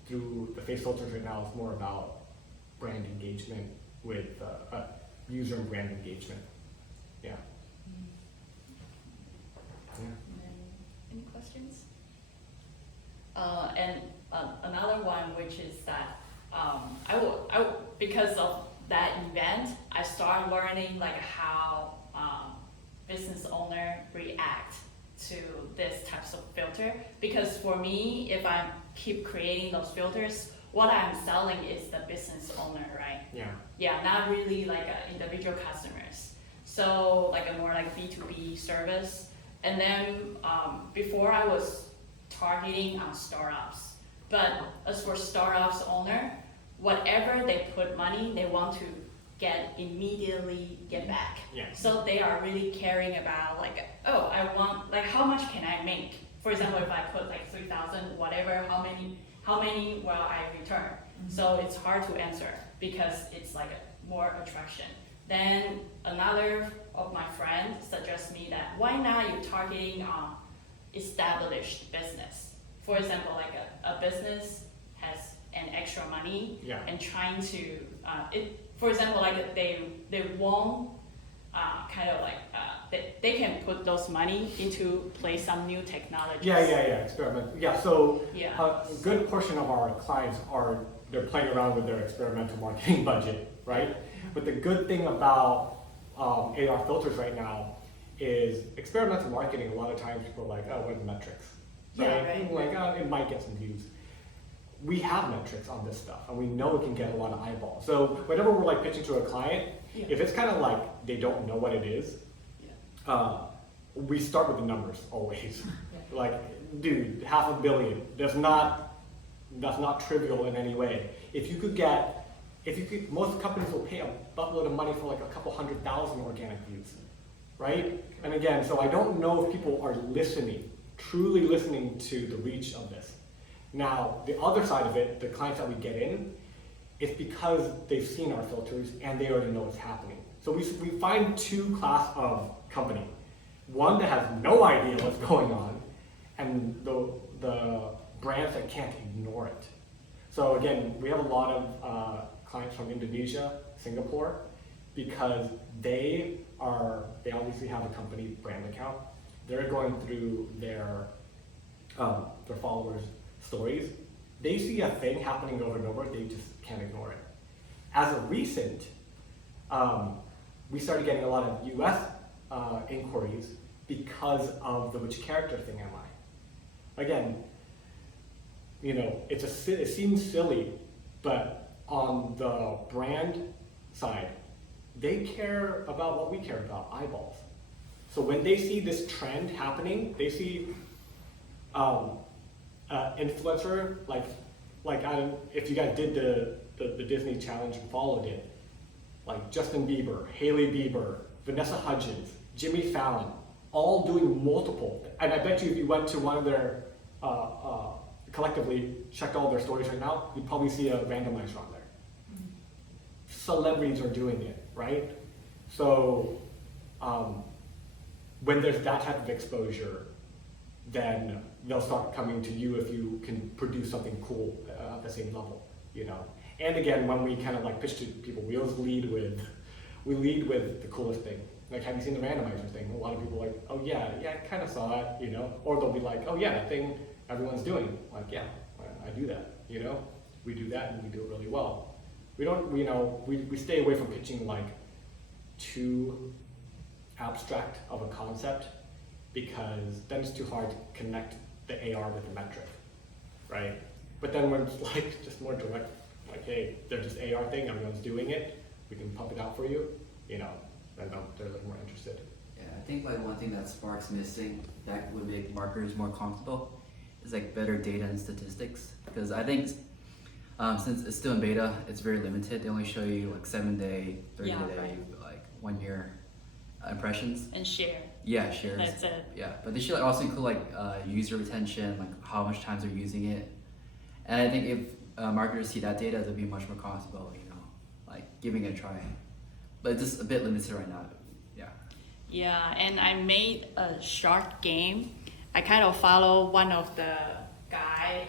through the face filters right now, it's more about brand engagement with user and brand engagement. Yeah. Any questions? And another one, which is that because of that event, I started learning like how business owner react to this types of filter. Because for me, if I keep creating those filters, what I'm selling is the business owner, right? Yeah. Yeah, not really like individual customers. So like a more like B2B service. And then before I was targeting on startups. But as for startups owner, whatever they put money, they want to immediately get back. Yeah. So they are really caring about like, oh, I want, like how much can I make? For example, if I put like 3,000, whatever, how many will I return? So it's hard to answer because it's like more attraction. Then another of my friends suggests me that why not you targeting on established business? For example, like a business has an extra money and trying to, for example, like they won't kind of like, they can put those money into play some new technologies. Yeah, experiment. Yeah, so Yeah. a good portion of our clients they're playing around with their experimental marketing budget, right? But the good thing about AR filters right now is experimental marketing, a lot of times people are like, oh, what are the metrics? Yeah, right. Like, oh, it might get some views. We have metrics on this stuff, and we know it can get a lot of eyeballs. So whenever we're like pitching to a client, if it's kind of like they don't know what it is, we start with the numbers always. Like, dude, 500 million. That's not trivial in any way. Most companies will pay a buttload of money for like a couple 100,000 organic views, right? And again, so I don't know if people are truly listening to the reach of this. Now, the other side of it, the clients that we get in, it's because they've seen our filters and they already know what's happening. So we find two class of company. One that has no idea what's going on, and the brands that can't ignore it. So again, we have a lot of clients from Indonesia, Singapore, because they obviously have a company brand account. They're going through their followers' stories. They see a thing happening over and over, they just can't ignore it. As of recent, we started getting a lot of US inquiries because of the which character thing am I? Again, it seems silly, but on the brand side, they care about what we care about, eyeballs. So when they see this trend happening, they see influencer if you guys did the Disney challenge and followed it, like Justin Bieber, Hailey Bieber, Vanessa Hudgens, Jimmy Fallon, all doing multiple. And I bet you if you went to one of their collectively checked all their stories right now, you'd probably see a randomizer on there. Celebrities are doing it, right? So when there's that type of exposure, then they'll start coming to you if you can produce something cool at the same level, And again, when we kind of like pitch to people, we always lead with the coolest thing. Like, have you seen the randomizer thing? A lot of people are like, oh yeah, I kind of saw it, Or they'll be like, oh yeah, that thing everyone's doing. Like, yeah, I do that, We do that and we do it really well. We don't, we stay away from pitching like too abstract of a concept, because then it's too hard to connect the AR with the metric, right? But then when it's like just more direct, like, hey, they're just AR thing, everyone's doing it, we can pump it out for you, then they're a little more interested. Yeah, I think like one thing that Spark's missing that would make marketers more comfortable is like better data and statistics. Because I think since it's still in beta, it's very limited. They only show you like 7-day, 30-day, right. like 1 year impressions. And share. Yeah, shares. That's it. Yeah, but they should also include like user retention, like how much times they're using it. And I think if marketers see that data, they'll be much more comfortable, like giving it a try. But it's just a bit limited right now. Yeah. Yeah, and I made a short game. I kind of follow one of the guy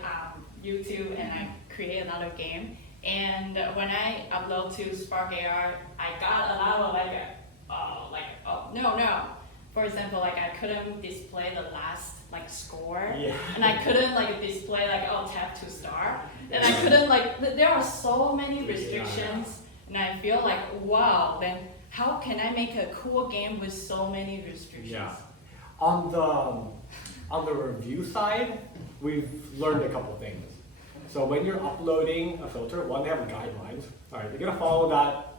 YouTube, and I create another game. And when I upload to Spark AR, I got a lot of no. For example, like I couldn't display the last like score, and I couldn't like display like tap to start, and I couldn't there are so many restrictions, and I feel like wow, then how can I make a cool game with so many restrictions? Yeah. On the review side, we've learned a couple things. So when you're uploading a filter, one, they have guidelines. All right, you're gonna follow that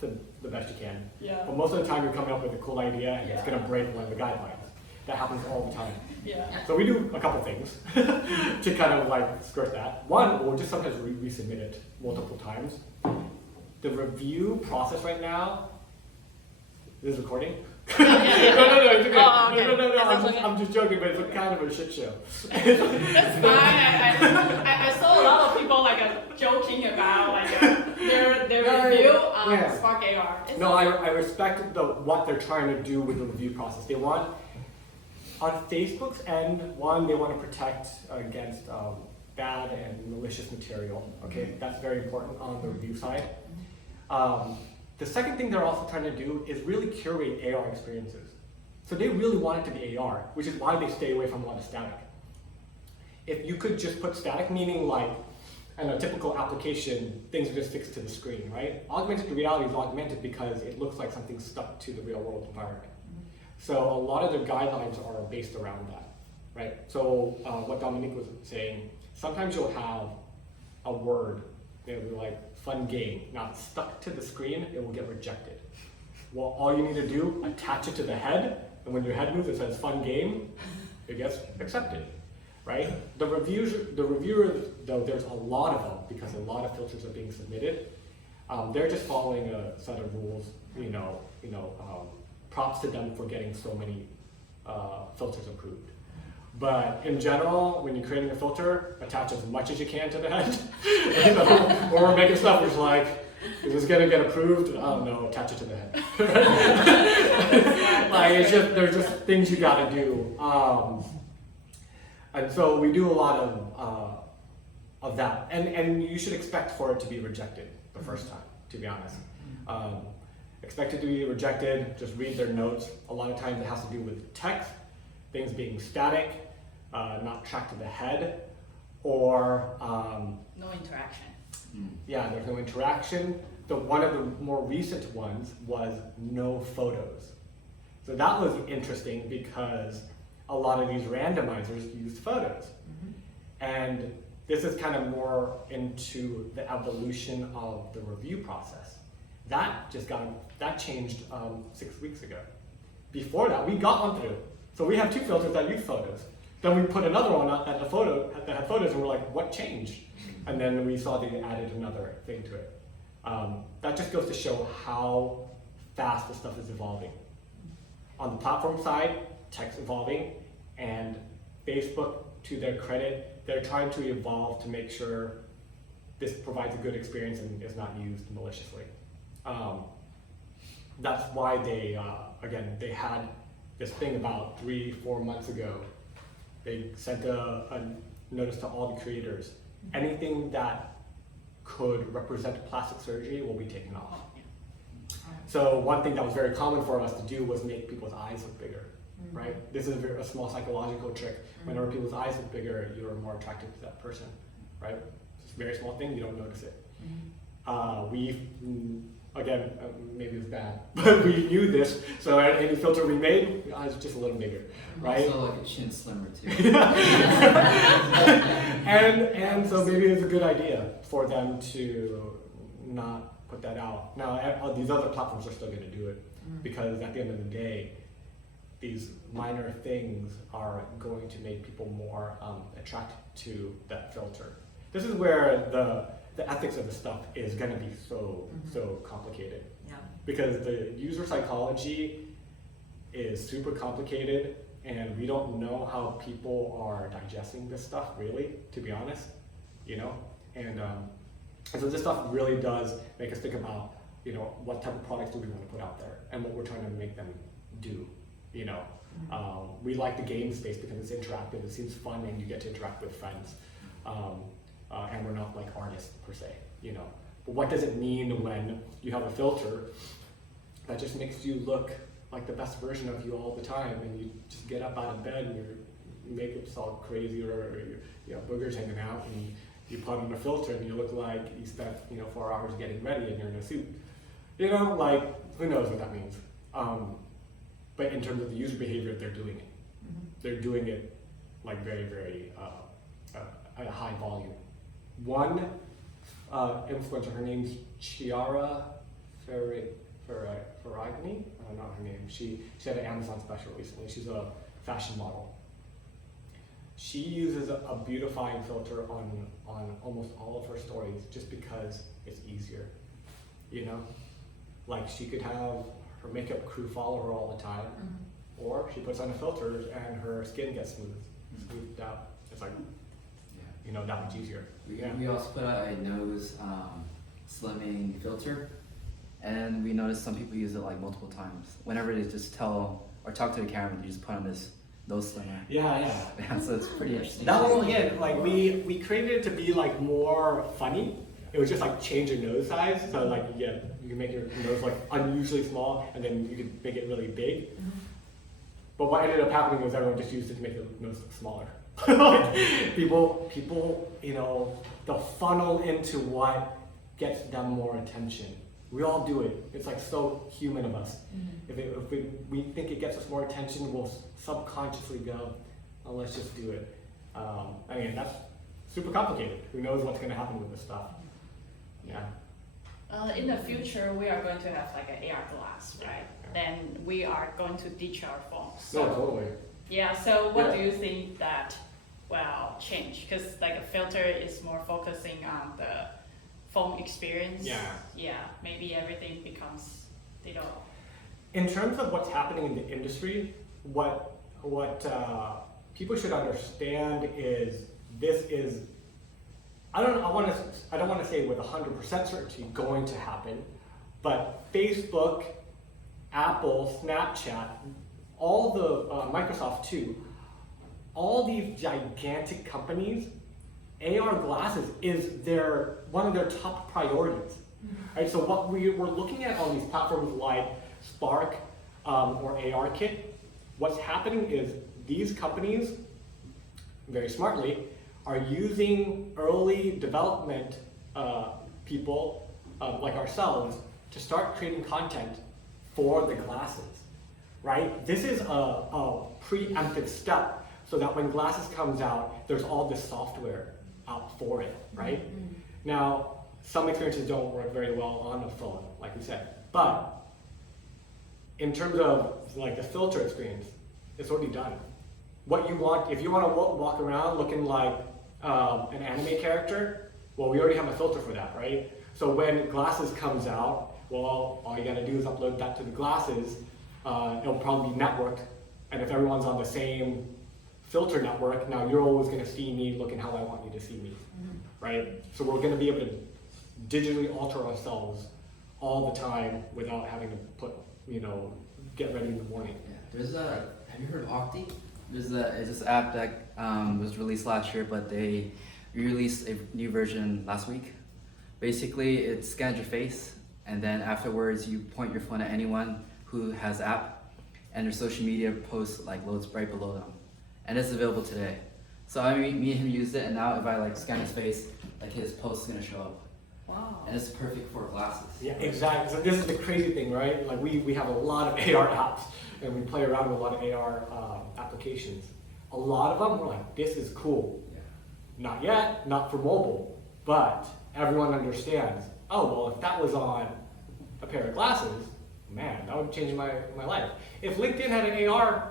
to the best you can. Yeah. But most of the time, you're coming up with a cool idea, and it's gonna break one of the guidelines. That happens all the time. Yeah. So we do a couple things to kind of like skirt that. One, we'll just sometimes resubmit it multiple times. The review process right now, this is recording? Yeah. No, it's okay. Oh, okay. No, I'm just joking, but it's kind of a shit show. That's fine. I saw a lot of people joking about their review on Spark AR. No, I respect what they're trying to do with the review process. They want, on Facebook's end, one, they want to protect against bad and malicious material. Okay, that's very important on the review side. The second thing they're also trying to do is really curate AR experiences. So they really want it to be AR, which is why they stay away from a lot of static. If you could just put static, meaning like in a typical application, things are just fixed to the screen, right? Augmented reality is augmented because it looks like something stuck to the real world environment. So a lot of their guidelines are based around that, right? So what Dominique was saying, sometimes you'll have a word, it'll be like fun game. Now it's stuck to the screen, it will get rejected. Well, all you need to do, attach it to the head, and when your head moves, it says fun game, it gets accepted, right? The reviewers, though, there's a lot of them because a lot of filters are being submitted. They're just following a set of rules, props to them for getting so many filters approved. But in general, when you're creating a filter, attach as much as you can to the head. You know, when we're making stuff, we're just like, is this gonna get approved? Oh no, attach it to the head. Like it's just, there's just things you gotta do. And so we do a lot of that. And you should expect for it to be rejected the first time, to be honest. Expect it to be rejected, just read their notes. A lot of times it has to do with text, things being static, not tracked to the head, or No interaction. yeah, there's no interaction. One of the more recent ones was no photos. So that was interesting because a lot of these randomizers used photos. And this is kind of more into the evolution of the review process. That changed 6 weeks ago. Before that, we got one through. So we have 2 filters that use photos. Then we put another one that had photos, and we're like, what changed? And then we saw they added another thing to it. That just goes to show how fast this stuff is evolving. On the platform side, tech's evolving, and Facebook, to their credit, they're trying to evolve to make sure this provides a good experience and is not used maliciously. That's why they had this thing about 3-4 months ago. They sent a notice to all the creators. Anything that could represent plastic surgery will be taken off. So one thing that was very common for us to do was make people's eyes look bigger, right? This is a small psychological trick. Whenever people's eyes look bigger, you're more attracted to that person, right? It's a very small thing, you don't notice it. Maybe it's bad, but we knew this, so any filter we made, the eyes are just a little bigger, right? Also like a chin slimmer too. and so maybe it's a good idea for them to not put that out. Now, these other platforms are still going to do it because at the end of the day, these minor things are going to make people more attracted to that filter. This is where the ethics of the stuff is going to be so complicated. Yeah. Because the user psychology is super complicated, and we don't know how people are digesting this stuff, really, to be honest, you know? And so this stuff really does make us think about, you know, what type of products do we want to put out there and what we're trying to make them do, you know? We like the game space because it's interactive, it seems fun, and you get to interact with friends. And we're not like artists per se, you know. But what does it mean when you have a filter that just makes you look like the best version of you all the time, and you just get up out of bed and your makeup's all crazy, or your boogers hanging out, and you put on a filter and you look like you spent 4 hours getting ready and you're in a suit. You know, like, who knows what that means. But in terms of the user behavior, they're doing it. They're doing it like very, very at a high volume. One influencer, her name's Chiara Ferragni. I don't know her name. She had an Amazon special recently. She's a fashion model. She uses a beautifying filter on almost all of her stories just because it's easier. You know, like she could have her makeup crew follow her all the time, or she puts on a filter and her skin gets smoothed out. It's like, you know, that much easier. We also put out a nose slimming filter, and we noticed some people use it like multiple times. Whenever they just tell or talk to the camera, they just put on this nose slimmer. Yeah. So it's pretty interesting. That one again, like we created it to be like more funny. It was just like change your nose size. So like you can make your nose like unusually small, and then you can make it really big. But what ended up happening was everyone just used it to make the nose look smaller. Like people, you know, they'll funnel into what gets them more attention. We all do it. It's like so human of us. If we think it gets us more attention, we'll subconsciously go, oh, let's just do it. I mean, that's super complicated. Who knows what's going to happen with this stuff? Yeah. In the future, we are going to have like an AR glass, right? Then we are going to ditch our phones. No, totally. Yeah, so what do you think that will change? Because like a filter is more focusing on the phone experience. Yeah, maybe everything becomes, In terms of what's happening in the industry, what people should understand is this is, I don't want to say with 100% certainty going to happen, but Facebook, Apple, Snapchat, all the Microsoft too, all these gigantic companies, AR glasses is one of their top priorities. Right? So what we're looking at on these platforms like Spark or ARKit, what's happening is these companies, very smartly, are using early development people like ourselves to start creating content for the glasses, right? This is a preemptive step so that when glasses comes out, there's all this software out for it, right? Now, some experiences don't work very well on the phone, like we said, but in terms of like the filter experience, it's already done. What you want, if you want to walk around looking like an anime character, well, we already have a filter for that, right? So when glasses comes out, well, all you gotta do is upload that to the glasses. It'll probably be networked, and if everyone's on the same filter network, now you're always gonna see me looking how I want you to see me, right? So we're gonna be able to digitally alter ourselves all the time without having to put, get ready in the morning. Yeah, there's have you heard of Octi? It's this app that was released last year, but they released a new version last week. Basically, it scans your face, and then afterwards you point your phone at anyone who has the app, and their social media post like loads right below them, and it's available today. So me and him used it, and now if I scan his face, his post is gonna show up. Wow. And it's perfect for glasses. Yeah, exactly. So this is the crazy thing, right? Like we have a lot of AR apps, and we play around with a lot of AR applications. A lot of them, we're like, this is cool. Yeah. Not yet, not for mobile, but everyone understands, oh, well, if that was on a pair of glasses, man, that would change my life. If LinkedIn had an AR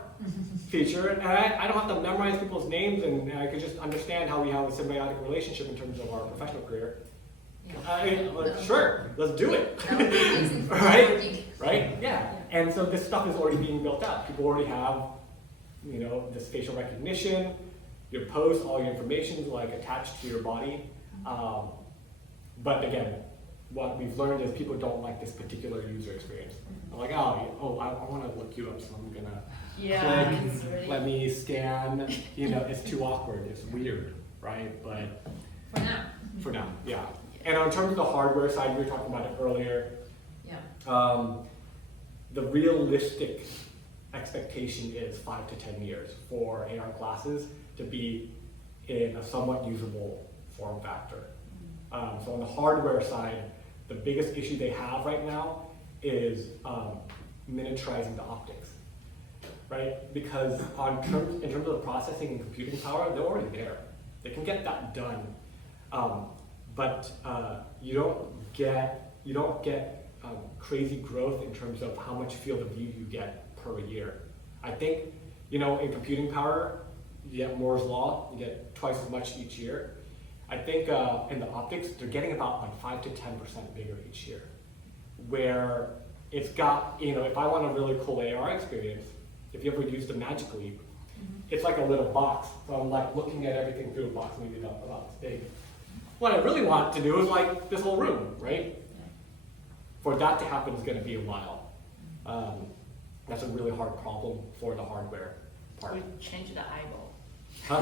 feature, and I don't have to memorize people's names, and I could just understand how we have a symbiotic relationship in terms of our professional career, sure, let's do it. Right? Yeah. And so this stuff is already being built out. People already have, this facial recognition, your posts, all your information is attached to your body. But again, what we've learned is people don't like this particular user experience. They're like, oh, I want to look you up, so I'm gonna click, let me scan. It's too awkward. It's weird, right? But for now, yeah. And in terms of the hardware side, we were talking about it earlier. Yeah. The realistic expectation is 5 to 10 years for AR glasses to be in a somewhat usable form factor. So on the hardware side, the biggest issue they have right now is miniaturizing the optics, right? Because in terms of the processing and computing power, they're already there. They can get that done. But you don't get crazy growth in terms of how much field of view you get per year. I think, in computing power, you get Moore's law, you get twice as much each year. I think in the optics, they're getting about 5 to 10% bigger each year. Where it's got, if I want a really cool AR experience, if you ever used the Magic Leap, it's like a little box. So I'm looking at everything through a box, maybe about this big. What I really want to do is this whole room, right? For that to happen is going to be a while. That's a really hard problem for the hardware part. We change the eyeball. Huh?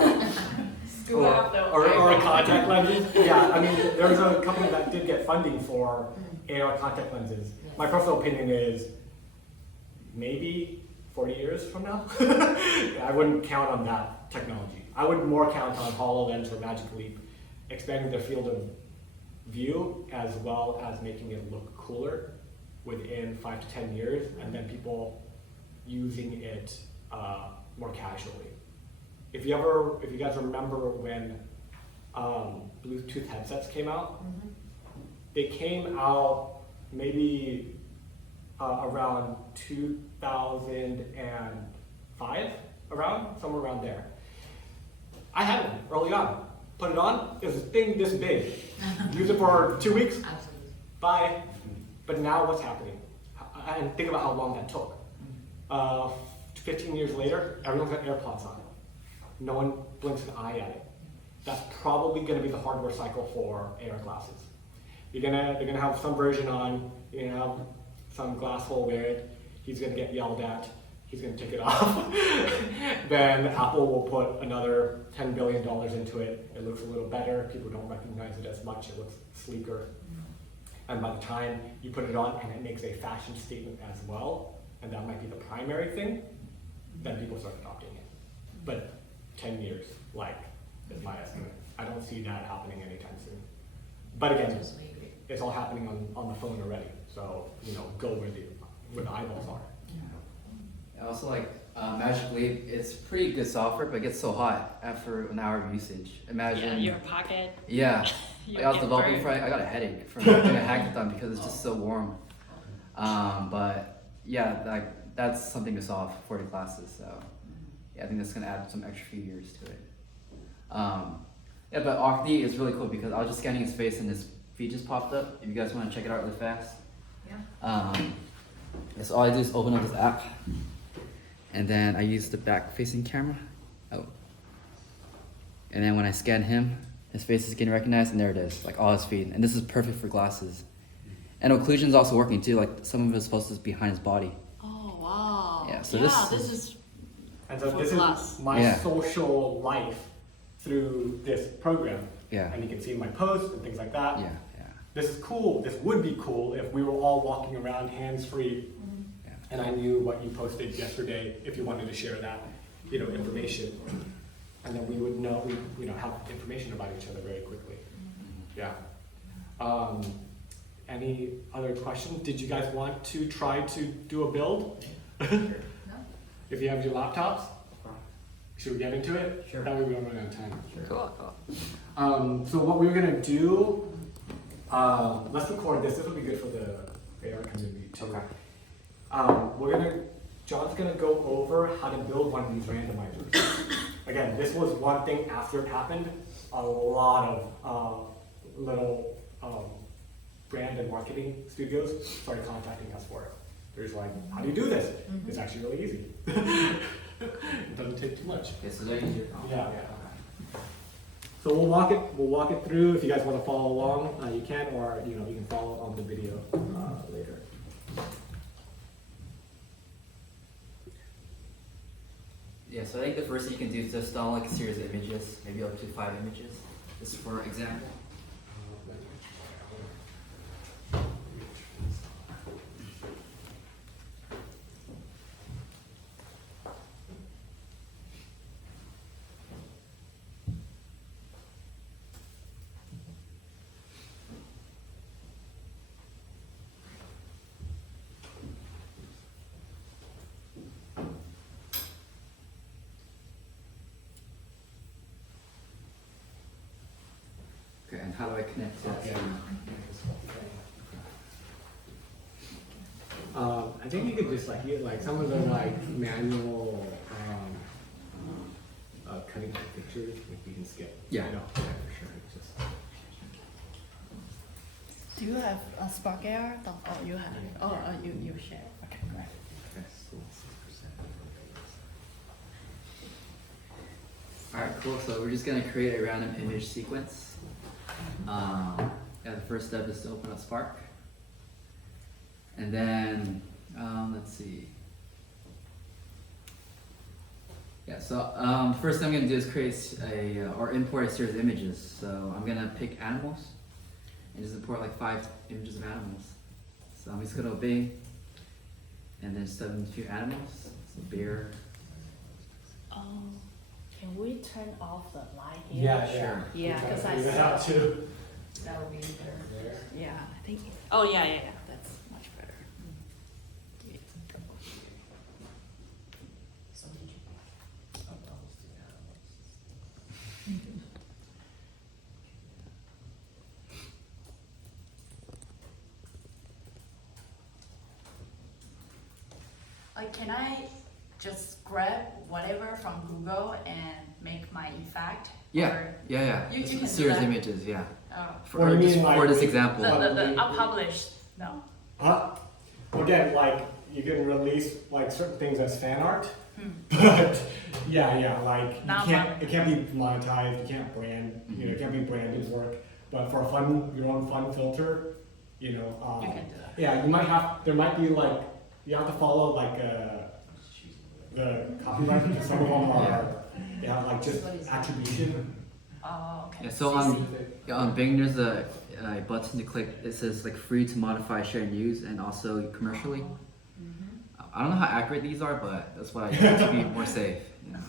Scoop out the or a eyeball. contact lenses. Yeah, there was a company that did get funding for AR contact lenses. Yes. My personal opinion is maybe 40 years from now. I wouldn't count on that technology. I would more count on HoloLens or Magic Leap expanding their field of view as well as making it look cooler within 5 to 10 years, and then people using it more casually. If you guys remember when Bluetooth headsets came out, they came out maybe around 2005, somewhere around there. I had one early on. Put it on, it was a thing this big. Use it for 2 weeks, Absolutely. bye. But now what's happening? And think about how long that took. 15 years later, everyone's got AirPods on. no one blinks an eye at it. That's probably going to be the hardware cycle for AR glasses. They're gonna have some version on, some glass will wear it, he's gonna get yelled at, he's gonna take it off. Then Apple will put another $10 billion into it. It looks a little better, people don't recognize it as much, it looks sleeker. And by the time you put it on and it makes a fashion statement as well, and that might be the primary thing, then people start adopting it. But 10 years, is my estimate. I don't see that happening anytime soon. But again, it's all happening on the phone already. So, go where the eyeballs are. I also like Magic Leap. It's pretty good software, but it gets so hot after an hour of usage. Imagine. Yeah, your pocket. Yeah. You I was get developing burned. for it. I got a headache from doing a hackathon because it's just so warm. But yeah, that's something to solve for the classes. So yeah, I think that's gonna add some extra few years to it. Yeah, but Octi is really cool because I was just scanning his face and his feed just popped up. If you guys want to check it out really fast. Yeah. So all I do is open up this app, and then I use the back-facing camera. Oh. And then when I scan him, his face is getting recognized, and there it is, all his feed. And this is perfect for glasses. And occlusion is also working too. Some of it's supposed to be behind his body. Oh wow. Yeah, so this this is And so For this class. is my Yeah. social life through this program. Yeah. And you can see my posts and things like that. Yeah. This is cool. This would be cool if we were all walking around hands-free Yeah. and I knew what you posted yesterday if you wanted to share that, information. And then we would know, have information about each other very quickly. Yeah. Any other questions? Did you guys want to try to do a build? If you have your laptops? Should we get into it? Sure. That way we don't run out of time. cool. So what we're gonna do, let's record this. This will be good for the AR community too. Okay. John's gonna go over how to build one of these randomizers. Again, this was one thing after it happened. A lot of little brand and marketing studios started contacting us for it. There's how do you do this? It's actually really easy. It doesn't take too much. Okay, so there you go. Yeah. So we'll walk it through. If you guys want to follow along, you can, or you can follow on the video later. Yeah, so I think the first thing you can do is just download a series of images, maybe up to 5 images, just for example. Okay, and how do I connect that? Okay. I think you could just get some of the manual cutting of pictures. You can skip. Yeah. For sure. It's just. Do you have a Spark AR? Oh, you have. Oh, you share. Okay, great. Alright, cool. So we're just gonna create a random image sequence. The first step is to open up Spark. And then, let's see. Yeah, so first thing I'm gonna do is create or import a series of images. So I'm gonna pick animals and just import 5 images of animals. So I'm just gonna Bing and then step in a few animals. So bear. Can we turn off the light here? Yeah, Sure. Yeah, because I figure that saw. out too. That would be better. Yeah, I think. Oh yeah, that's much better. Can I just grab whatever from Google and make my effect? Yeah, Or yeah. You Just can a do series of that. images, yeah. Oh. Or you mean For this we- example. The unpublished, no. Again, you can release certain things as fan art, But yeah, like you Not can't, it can't be monetized, you can't brand, you know, it can't be branded work. But for your own fun filter, you know, You can do that. yeah, there might be like, you have to follow like the copyright, because some of them are, they have like just attribution. Oh, okay. Yeah, so on Bing, there's a button to click. It says like free to modify, share, and use, and also commercially. I don't know how accurate these are, but that's why I use to be more safe. You know?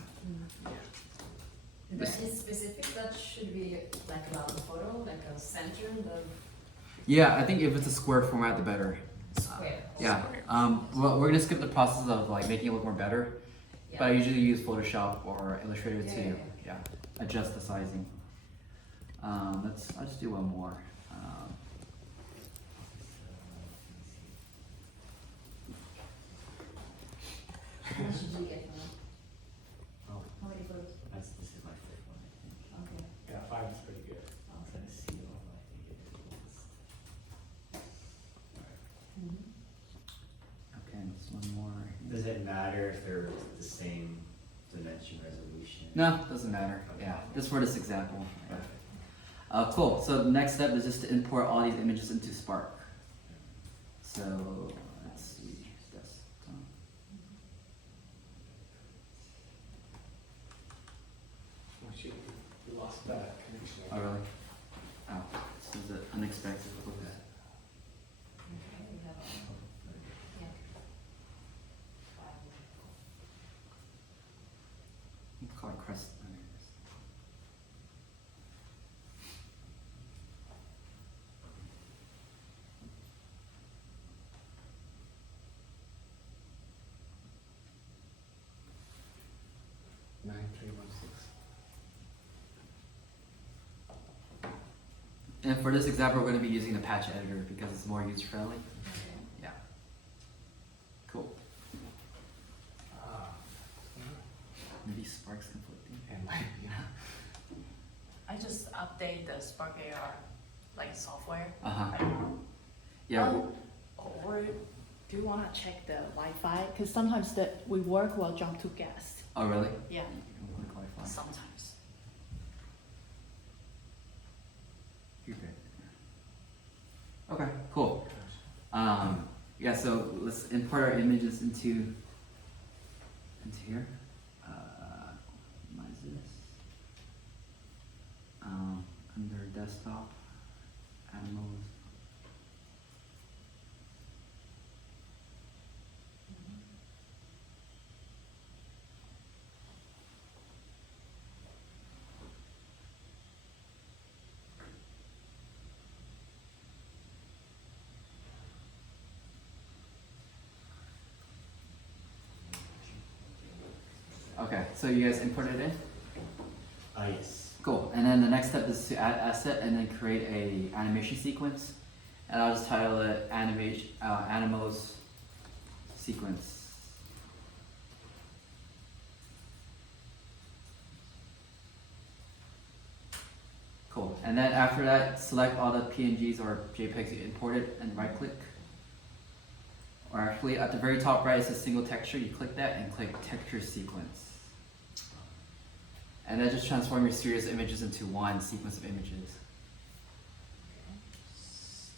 That is specific, that should be like about the photo, like a center, the Yeah, I think if it's a square format, the better. square. Yeah. Well, we're gonna skip the process of like making it look more better, but I usually use Photoshop or Illustrator to adjust the sizing. I'll just do one more. How much did you get from that? Oh, How many photos? this is my fifth one, I think. Okay. Yeah, 5 is pretty good. I'm trying to see all I think it is. Okay, just one more. Does it matter if they're the same dimension resolution? No, doesn't matter. Yeah, just for this example. Yeah. Cool. So the next step is just to import all these images into Spark. So let's see. Desktop. You lost that connection. Oh really? Oh, this is an unexpected. Look at that. Okay, we have yeah. You can call it crest. And for this example, we're going to be using the patch editor because it's more user friendly. Yeah. Cool. Maybe Spark's conflicting. I just update the Spark AR like software. Uh huh. I know. Yeah. Or do you want to check the Wi-Fi? Because sometimes we work will jump to guest. Oh really? Yeah, You can click Wi-Fi. sometimes. You're good. Okay, cool. Yeah, so let's import our images into here. Minimize this. Under desktop, animals. Okay, so you guys imported it in? Yes. Cool. And then the next step is to add asset and then create a animation sequence. And I'll just title it animals sequence. Cool. And then after that, select all the PNGs or JPEGs you imported and right click. Or actually at the very top right, it says single texture. You click that and click texture sequence. And then just transform your series of images into one sequence of images.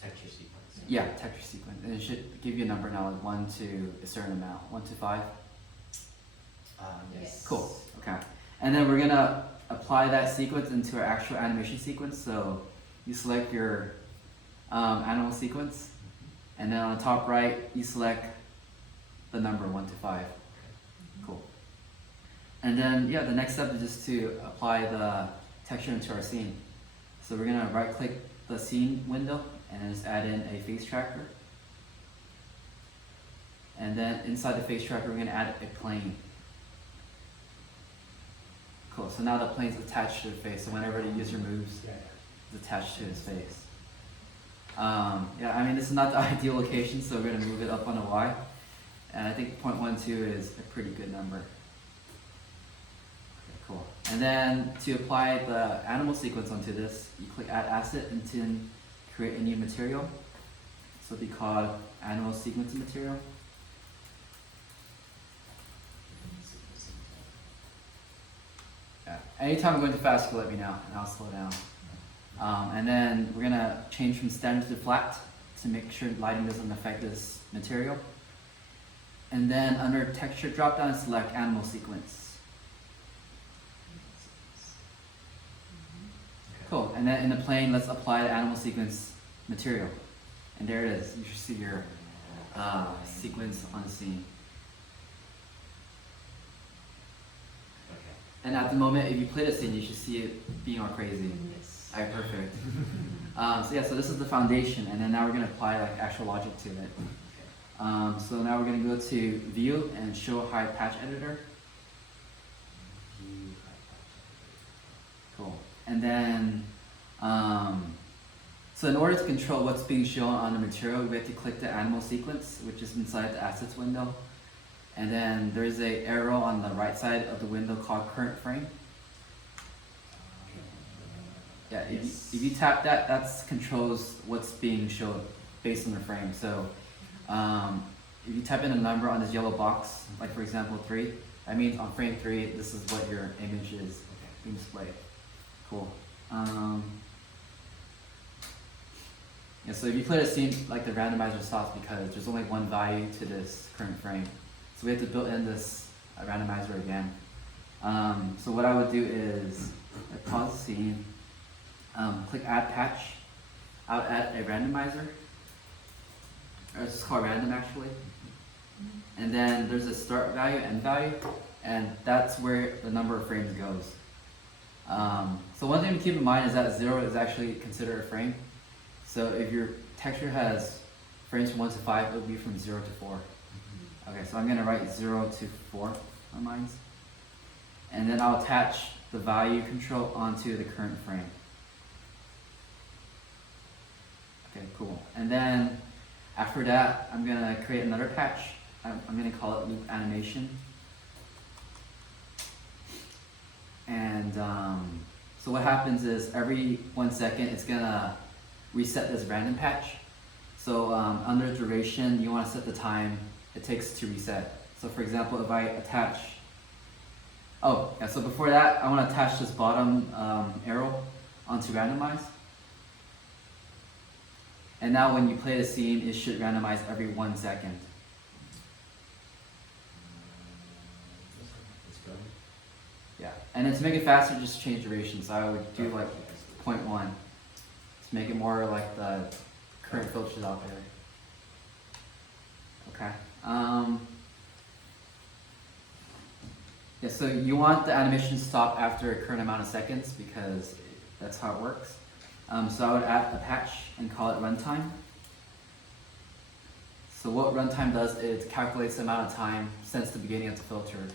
Texture sequence. Yeah, texture sequence. And it should give you a number now, like 1 to a certain amount, 1 to 5. Yes. Cool, okay. And then we're gonna apply that sequence into our actual animation sequence. So you select your animal sequence, and then on the top right, you select the number 1 to 5. Cool. And then, yeah, the next step is just to apply the texture into our scene. So we're gonna right click the scene window and then just add in a face tracker. And then inside the face tracker, we're gonna add a plane. Cool, so now the plane's attached to the face, so whenever the user moves, it's attached to his face. Yeah, I mean, this is not the ideal location, so we're gonna move it up on the Y. And I think 0.12 is a pretty good number. Cool. And then to apply the animal sequence onto this, you click add asset and then create a new material. So it'll be called animal sequence material. anytime I'm going too fast, you can let me know, and I'll slow down. And then we're gonna change from standard to flat to make sure lighting doesn't affect this material. And then under texture dropdown, select animal sequence. Cool. And then in the plane, let's apply the animal sequence material. And there it is. You should see your sequence on the scene. And at the moment, if you play the scene, you should see it being all crazy. Yes. Alright, perfect. So yeah, so this is the foundation, and then now we're gonna apply like actual logic to it. So now we're gonna go to View and Show Hide Patch Editor. Cool. And then, so in order to control what's being shown on the material, we have to click the animal sequence, which is inside the assets window. And then there's an arrow on the right side of the window called current frame. Yeah, if you tap that, that controls what's being shown based on the frame. So if you type in a number on this yellow box, like for example 3, that means on frame 3, this is what your image is being displayed. Cool. Yeah, so if you play the scene, like the randomizer stops because there's only one value to this current frame. So we have to build in this randomizer again. So what I would do is pause the scene, click Add Patch. I would add a randomizer, or it's called random actually. And then there's a start value, end value, and that's where the number of frames goes. So one thing to keep in mind is that 0 is actually considered a frame. So if your texture has frames from 1 to 5, it will be from 0 to 4. Okay, so I'm gonna write 0 to 4 on mine. And then I'll attach the value control onto the current frame. Okay, cool. And then after that, I'm gonna create another patch. I'm gonna call it loop animation. And so what happens is every 1 second, it's gonna reset this random patch. So under duration, you wanna set the time it takes to reset. So for example, if I attach, so before that, I wanna attach this bottom arrow onto randomize. And now when you play the scene, it should randomize every 1 second. Yeah, and then to make it faster, just change duration. So I would do like 0.1 to make it more like the current filters out there. Okay. Yeah, so you want the animation to stop after a current amount of seconds because that's how it works. So I would add a patch and call it runtime. So what runtime does is it calculates the amount of time since the beginning of the filter.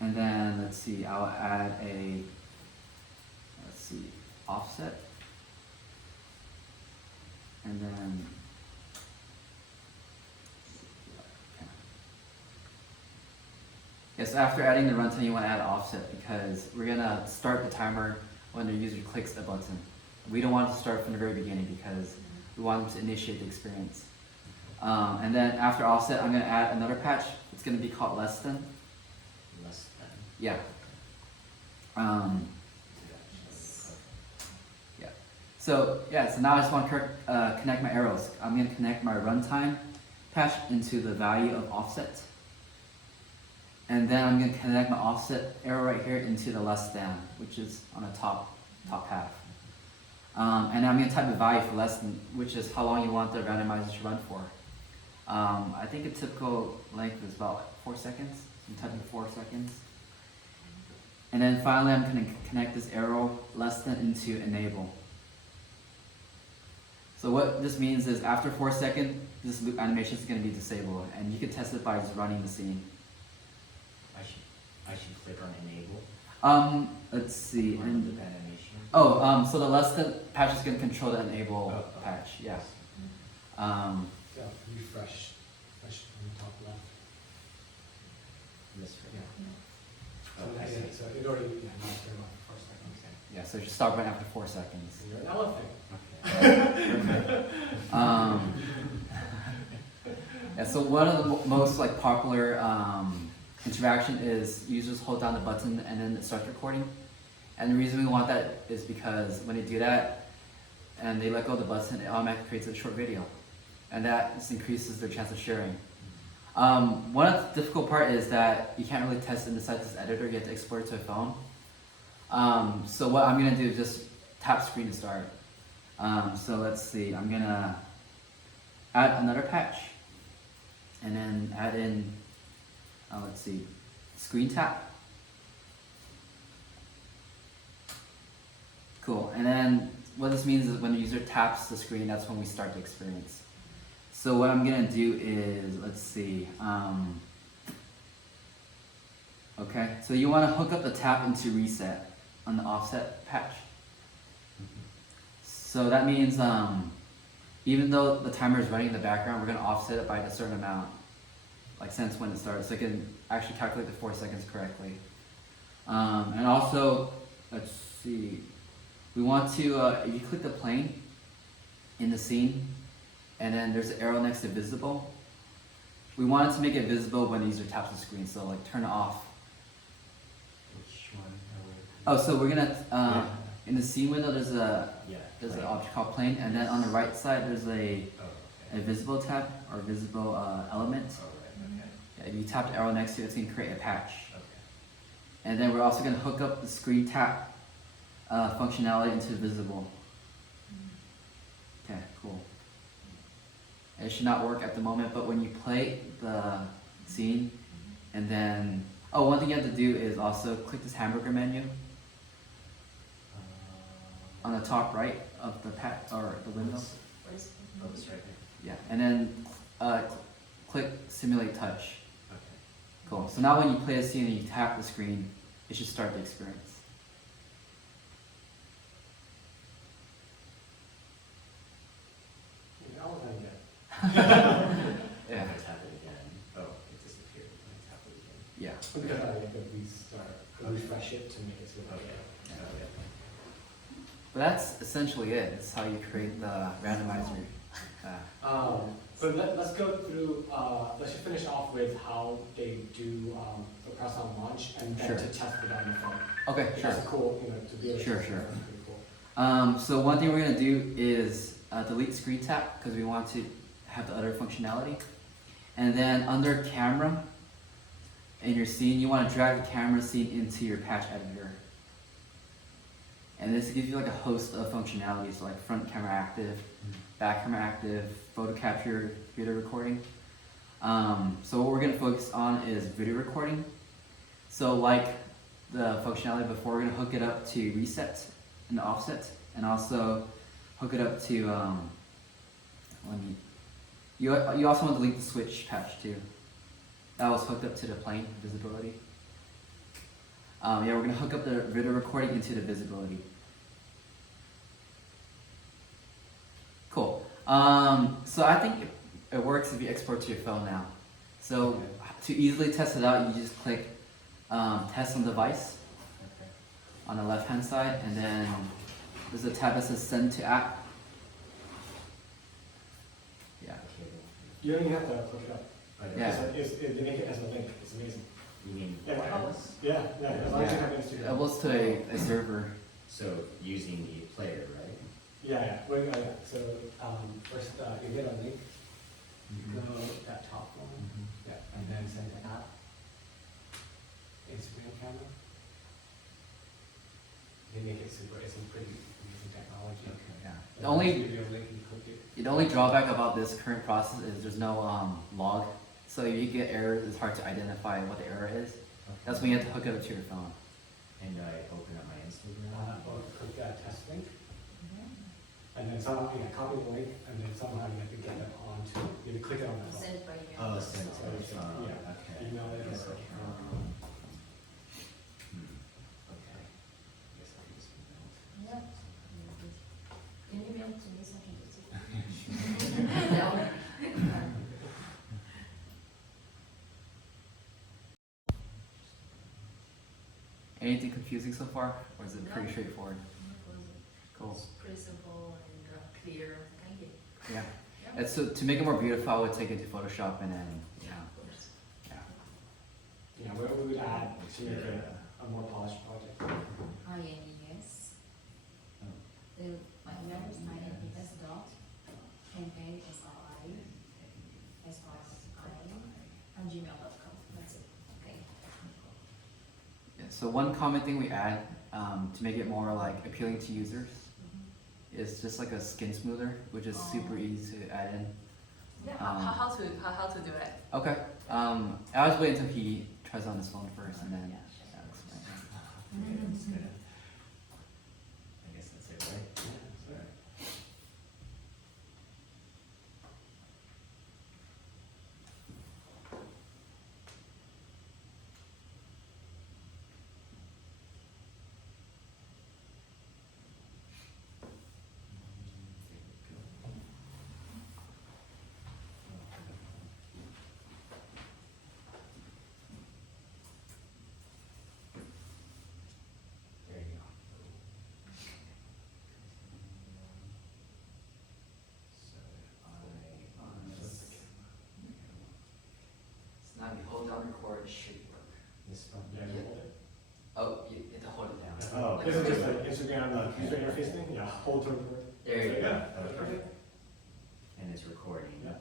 And then let's see, I'll add a offset. And then so after adding the runtime, you want to add offset because we're gonna start the timer when the user clicks the button. We don't want it to start from the very beginning because we want them to initiate the experience. And then after offset, I'm gonna add another patch. It's gonna be called less than. Less than. Yeah. Yeah. So now I just want to connect my arrows. I'm gonna connect my runtime patch into the value of offset. And then I'm going to connect my offset arrow right here into the less than, which is on the top half. And I'm going to type the value for less than, which is how long you want the randomizer to run for. I think a typical length is about 4 seconds. I'm typing 4 seconds. And then finally, I'm going to connect this arrow less than into enable. So what this means is after 4 seconds, this loop animation is going to be disabled, and you can test it by just running the scene. I should click on enable. Let's see. And loop animation. So the less than patch is going to control the enable patch. Yeah. Refresh on the top left. This So, I see. so it already not turned on the first second. Yeah. So just stop right after 4 seconds. You're an elephant. Yeah. So one of the most like popular interaction is users hold down the button and then it starts recording. And the reason we want that is because when they do that and they let go of the button, it automatically creates a short video. And that just increases their chance of sharing. One of the difficult part is that you can't really test it inside this editor, you have to export it to a phone. So what I'm gonna do is just tap screen to start. So let's see, I'm gonna add another patch and then add in, let's see, screen tap. Cool, and then what this means is when the user taps the screen, that's when we start the experience. So what I'm gonna do is, let's see, okay, so you wanna hook up the tap into reset on the offset patch. So that means even though the timer is running in the background, we're gonna offset it by a certain amount, like since when it starts, so it can actually calculate the 4 seconds correctly. And also, let's see, we want to, if you click the plane in the scene, and then there's an arrow next to visible, we want it to make it visible when the user taps the screen, so like turn it off. Which one? Oh, so we're gonna, in the scene window there's an plane. object called plane, and then on the right side there's a visible tab, or visible element. Yeah, if you tap the arrow next to it, it's gonna create a patch. And then we're also gonna hook up the screen tap functionality into visible. Okay, cool. It should not work at the moment, but when you play the scene, and then, oh, one thing you have to do is also click this hamburger menu on the top right of the or the window. Oh, it's right there. Yeah, and then click simulate touch. Okay. Cool. So now when you play a scene and you tap the screen, it should start the experience. That was I get. Yeah. If I tap it again, oh, it disappeared. If I tap it again. Yeah. Because I like to restart, refresh it to make it so that. Okay. But that's essentially it. That's how you create the randomizer. So let's go through, let's just finish off with how they do the press on launch and then Sure. to test it on the phone. Okay, sure. That's cool, you know, to be able to. Sure, test it. sure. That's pretty cool. So one thing we're gonna do is delete screen tap because we want to have the other functionality. And then under camera, in your scene, you want to drag the camera scene into your patch editor. And this gives you like a host of functionalities, so like front camera active, back camera active, photo capture, video recording. So what we're gonna focus on is video recording. So like the functionality before, we're gonna hook it up to reset and offset, and also hook it up to you also want to delete the switch patch too. That was hooked up to the plane visibility. Yeah, we're gonna hook up the video recording into the visibility. Cool. So I think it works if you export to your phone now. So to easily test it out, you just click test on device on the left hand side, and then there's a tab that says send to app. Yeah. You don't even have to click it up. Yeah. They make it as a link, it's amazing. You mean Yeah, wireless? Yeah, as long as you Yeah. have Instagram. It goes to a server. So using the player, right? Yeah. Well, yeah. So first you get a link, you go that top one, yeah, and then send the app, Instagram camera. They make it super. It's a pretty amazing technology. Yeah. Yeah, The only video link, you click it. The only drawback about this current process is there's no log. So if you get errors, it's hard to identify what the error is. That's when you have to hook it up to your phone. And I open up my Instagram. Or click that test link, and then somehow copy the link, and then somehow you have to get it onto. You have to click it on the phone. Send by email. Oh, send to my So, phone. yeah. Okay. Email it or. Okay. Okay. Guess I'll use email. Yeah. Can you mail it to me so I can do it? No. Anything confusing so far, or is it pretty straightforward? Cool. It's pretty simple and clear. Thank you. Yeah. And so to make it more beautiful, I would take it to Photoshop and then yeah. yeah, what we would add to make it a more polished project. INES. The my email is INES dot MASRI at gmail.com. That's it. Okay. Yeah, so one common thing we add to make it more like appealing to users is just like a skin smoother, which is super easy to add in. Yeah, how to do it? Okay. I was waiting until he tries on his phone first, and then I'll explain. Okay, that's good. I guess that's it, right? Yeah, that's right. There you go. So So now you hold down record, it should work. this one. Yeah, you hold it. Oh, you have to hold it down. Oh, This is just like Instagram user interface thing? Yeah, hold to. There you go. Yeah, that's perfect. And it's recording. Yeah.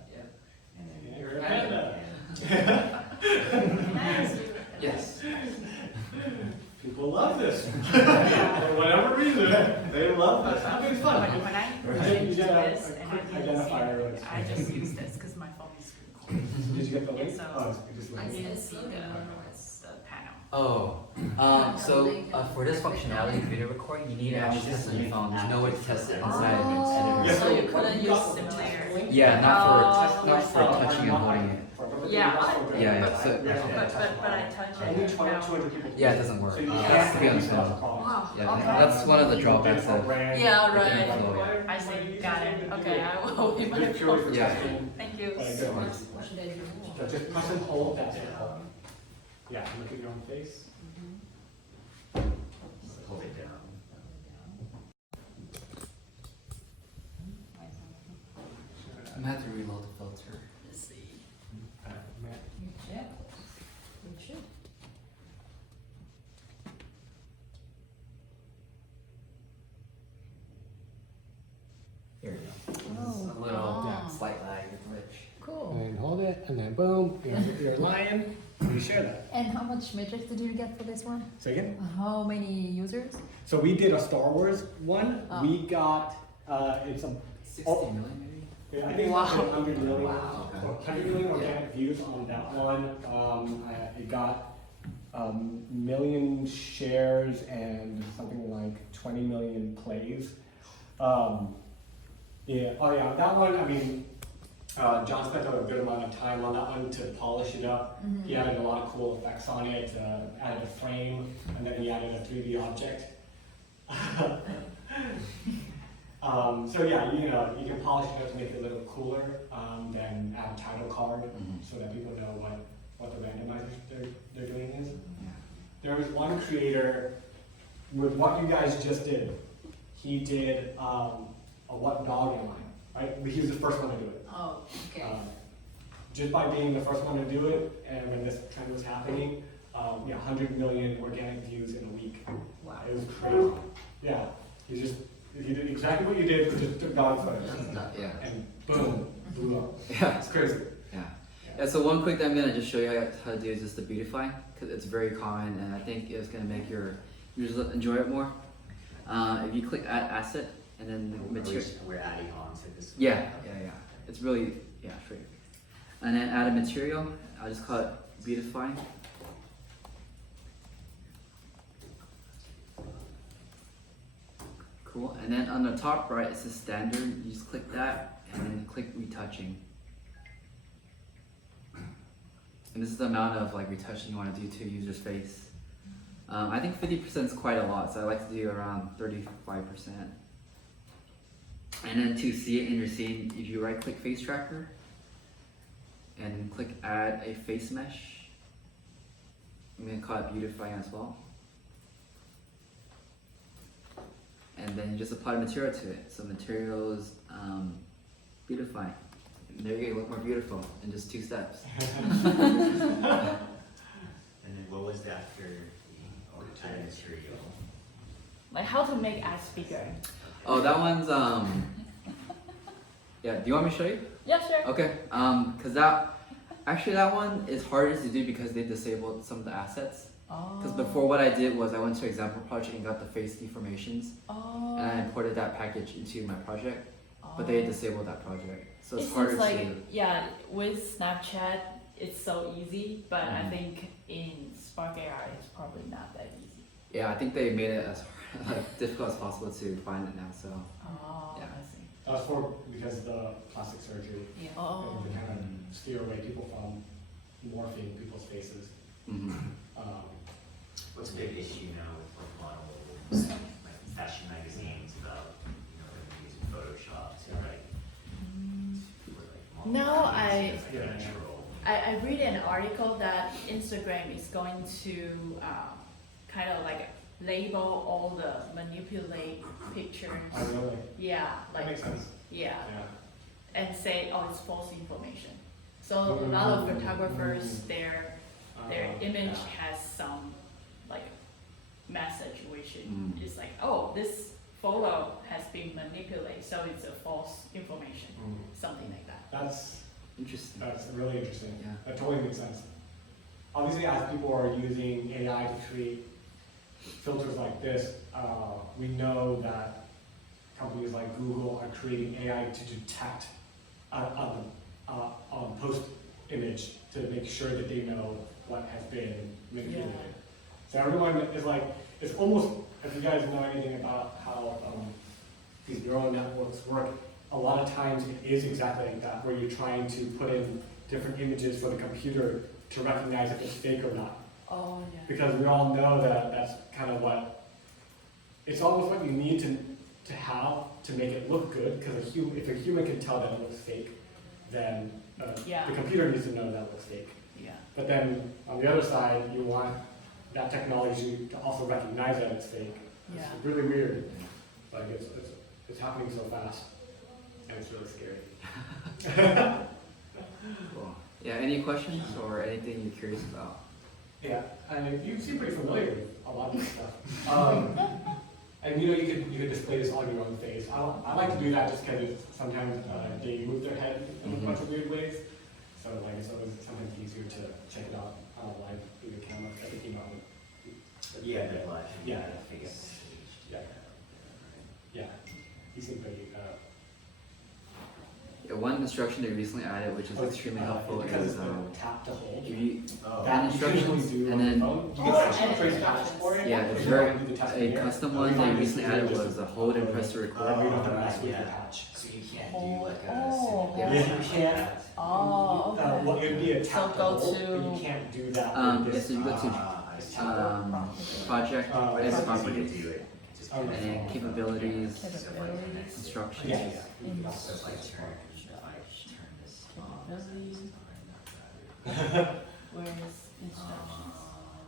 And Yeah, then. you're a panda. Yes. People love this. For whatever reason, they love this. I think it's fun. When I I think you do get a this and I quick do this, identifier. I just use this because my phone is recording. Did you get the link? Yeah, so- Oh, it's just I like. see. You see the panel. Oh, so for this functionality, video recording, you need to actually test on your phone. There's no way to test it inside of Oh. it. Yeah, So you what couldn't you got use was simulator. Yeah, not Oh, for touching and holding it. Yeah, Yeah, so- But I touch Only it. 200 people. Yeah, it doesn't work. So you Yeah. can't be on use the it. phone. Wow. Yeah, Okay. that's one of the drawbacks of. Yeah, right. Inflow, I see, got it. Okay, I will be my Just purely for phone. Yeah. testing. Thank you. But so good. much. What should I do? So just press and hold, that's it. Yeah, look at your own face. Hold it down. I'm gonna have to reload the filter. Let's see. Yeah. You should. Here we go. A little Oh. slight lag glitch. Cool. And hold it, and then boom, you're a lion, you share that. And how much metrics did you get for this one? Say again? How many users? So we did a Star Wars one. Oh. We got, it's a, 60 Oh. million maybe? I think it's like 100 million, Wow. 100 million organic views on that one. It got million shares and something like 20 million plays. Yeah, oh yeah, that one, I mean, John spent a good amount of time on that one to polish it up. He added a lot of cool effects on it, added a frame, and then he added a 3D object. So yeah, you know, you can polish it up to make it a little cooler, then add a title card so that people know what the randomizer they're doing is. There was one creator with what you guys just did. He did a what dog am I, right? He was the first one to do it. Oh, okay. Just by being the first one to do it, and when this trend was happening, yeah, 100 million organic views in a week. Wow. It was crazy. Yeah, he did exactly what you did, but just took dog photos. Yeah. And boom, blew up. Yeah. It's crazy. Yeah, so one quick thing I'm gonna just show you how to do is just the beautify, because it's very common and I think it's gonna make your users enjoy it more. If you click add asset and then the material. We're adding on to this. Yeah. It's really, straight. And then add a material, I'll just call it beautify. Cool, and then on the top right, it says standard, you just click that and then click retouching. And this is the amount of like retouching you want to do to a user's face. I think 50% is quite a lot, so I like to do around 35%. And then to see it in your scene, if you right click face tracker and click add a face mesh, I'm going to call it beautify as well. And then you just apply material to it. So materials, beautify. And there you go, you look more beautiful in just 2 steps. And then was the after the or add material? Like how to make ads bigger. Oh, that one's yeah. Do you want me to show you? Yeah, sure. Okay. Cause that one is harder to do because they disabled some of the assets. Because before what I did was I went to example project and got the face deformations, Oh. and I imported that package into my project, but they disabled that project, so it's It harder seems like, to. yeah, with Snapchat, it's so easy, but I Mhm. think in Spark AI, it's probably not that easy. Yeah, I think they made it as like difficult as possible to find it now. So Oh, Yeah. I see. That's for because of the plastic surgery. Yeah. Oh. And to kind of steer away people from morphing people's faces. mhm. What's a big issue now with like models, like fashion magazines about, you know, them using Photoshop to write, for, like, model Now magazines, Yeah. like, natural. I read an article that Instagram is going to kind of like label all the manipulate pictures. Oh, really? Yeah, That like makes sense. yeah, Yeah. and say oh it's false information. So a lot of photographers, their image Yeah. has some like message which Mm. is like oh this photo has been manipulated, so it's a false information, something like that. Interesting. That's really interesting. Yeah. That totally makes sense. Obviously, as people are using AI to create filters like this, we know that companies like Google are creating AI to detect on post image to make sure that they know what has been manipulated. So everyone is like, it's almost, if you guys know anything about how these neural networks work, a lot of times it is exactly like that, where you're trying to put in different images for the computer to recognize if it's fake or not. Oh yeah. Because we all know that that's kind of what, it's almost what you need to have to make it look good, because if a human can tell that it looks fake, then Yeah. the computer needs to know that it looks fake. Yeah. But then on the other side, you want that technology to also recognize that it's fake. Yeah. It's really weird. Like it's happening so fast, and it's really scary. Cool. Yeah. Any questions or anything you're curious about? Yeah, and you seem pretty familiar with a lot of this stuff. And you know, you could display this on your own face. I like to do that just because sometimes they move their head in a bunch of weird ways. So like it's always sometimes easier to check it out on a live video camera. I think you know. Yeah, the live. Yeah. Face. Yeah. Yeah, you seem pretty. Yeah, one instruction they recently added, which is extremely helpful, because is it's the tap to hold. if you Oh. That you can instructions, usually do and on then- the phone. You can actually create tabs for it. yeah, If it's you very don't do the test a here, custom we one find they this recently easier added just was a hold and press to record. we don't have to mess with yeah. the patch. So you can't do like a Oh, simple. yeah. You can't. Oh, okay. Well, it'd be a tap to go hold, but to- you can't do that Yeah, with this. so you go to I see. project and it's properties, do it. Just Okay. do it. and capabilities, Capabilities. instructions. Yeah, yeah. So if I turn this on. Capabilities. Where's instructions?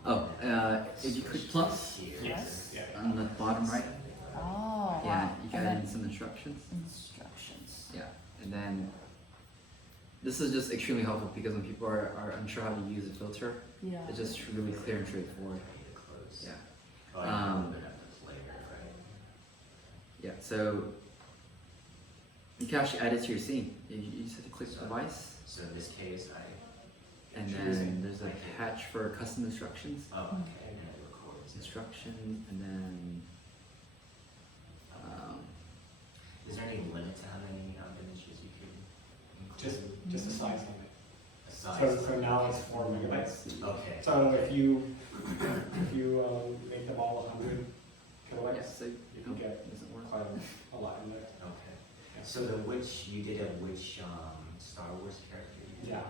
Oh, if you click plus Yes. Yeah. on the bottom right, Oh, yeah, wow. you And got then in some instructions. instructions. Yeah, and then this is just extremely helpful because when people are unsure how to use a filter, Yeah. it's just really clear and straightforward. Yeah. Oh, I know, but that's later, right? Yeah, so you can actually add it to your scene. You just have to click device, So in this case, and then there's a patch for custom instructions, oh, okay, and it records. instruction, and then Is there any limit to how many images you can Just include? a size limit. A size? So now it's 4 megabytes. Okay. So if you make them all 100 yeah, kilobytes, so you can get doesn't work. quite a lot in there. Okay. So the which you did a which Star Wars character? You did? Yeah.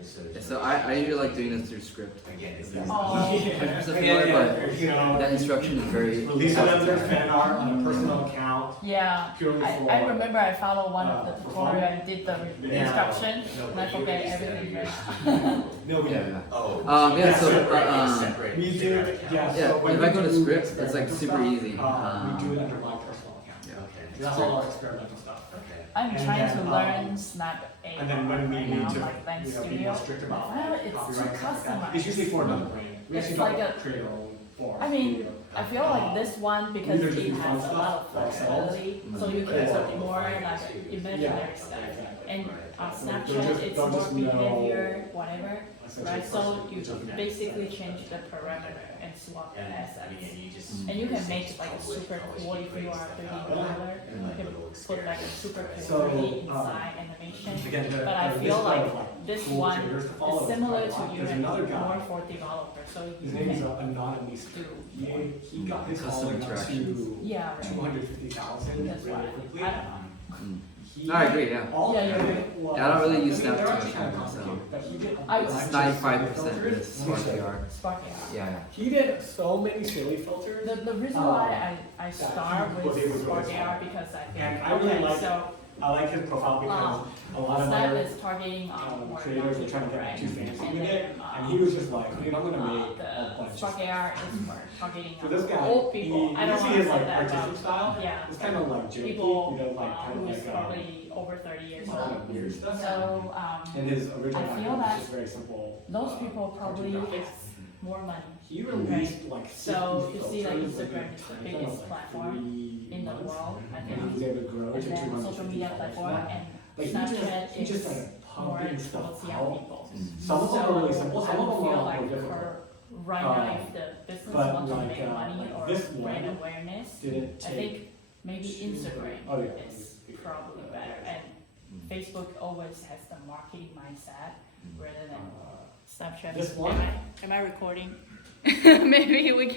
Yeah, so I usually like doing this through script. Again, it's Oh. I'm familiar, but You know, that instruction is very. release another fan art on a personal account Yeah. purely for. I remember I followed one of the for tutorial fun. and did the Yeah. instruction, No, and I but you forget already said everything. yours. No, we Yeah, didn't. yeah. Oh. Yeah, so, separate. We do, yeah. Yeah, So when if I we go to do scripts, it's like experimental super stuff, easy. We do it under my personal account. Yeah. Okay. That's all our experimental stuff. Okay. I'm And trying then, to learn Snap AI And then when we right need now, to, like Lens be Studio. more strict about Well, it's too copyright and stuff like that, customized. it's usually for another brand. We actually it's like don't a, create our own form. I mean, I feel like this one because Either just it do fun has a stuff lot of ourselves. flexibility, so you can Or- put more like imaginary Yeah, stuff. exactly. And So Snapchat, they'll it's they'll more just know behavior, whatever, essentially right? So you person. basically change the parameter and swap the And I assets. mean, and you just. And you can make like a super cool if you are 3D modeler. You can put like a super cool So, 3D inside animation. Again, But I this feel kind like of, this cool one triggers to is follow similar quite a to lot. you There's and another it's guy. more for developers, so His you name is can Anonymous. do. He got his Custom all up interactions. to Yeah, right. 250,000 That's really right. quickly. I don't know. No, I agree, yeah. All Yeah, of you're it right. was- Yeah, I don't really use they're Snapchat actually kind of myself. complicated, but he did a I- bunch It's of 95% filters. this Spark AR. Spark AI. Yeah, yeah. He did so many silly filters. The reason why I start was able with to Spark really AR solve. because I think, And I really okay, like so I like his profile because a lot of Snap other is targeting more creators are young trying to people, get right? too fancy And with then, it, and he was just like, dude, I'm gonna make a the bunch of Spark stuff. AR is more targeting So this guy, old people. I you don't see want to his say like that artistic about, style. yeah, It's kind of like jokey, people you know, like kind of who's like probably over 30 years a lot old. of weird stuff. So And his original I feel background that was just very simple. those people probably cartoon graphics. have more money. He released like 60 So you see, like, filters Instagram in is the a biggest span of, platform 3 in the months. world, I And think. he was able to grow And to then 250 social media followers platform now. and Like he Snapchat just is started more pumping towards stuff young out. people. Some of them are really simple, some I of them feel are like more difficult. for right now, if the business but wants to like, make money like or this brand one awareness, Didn't I take. think maybe too- Instagram Oh, yeah. is probably better. And Facebook always has the marketing mindset rather than Snapchat. This one? Am I recording? Maybe we can.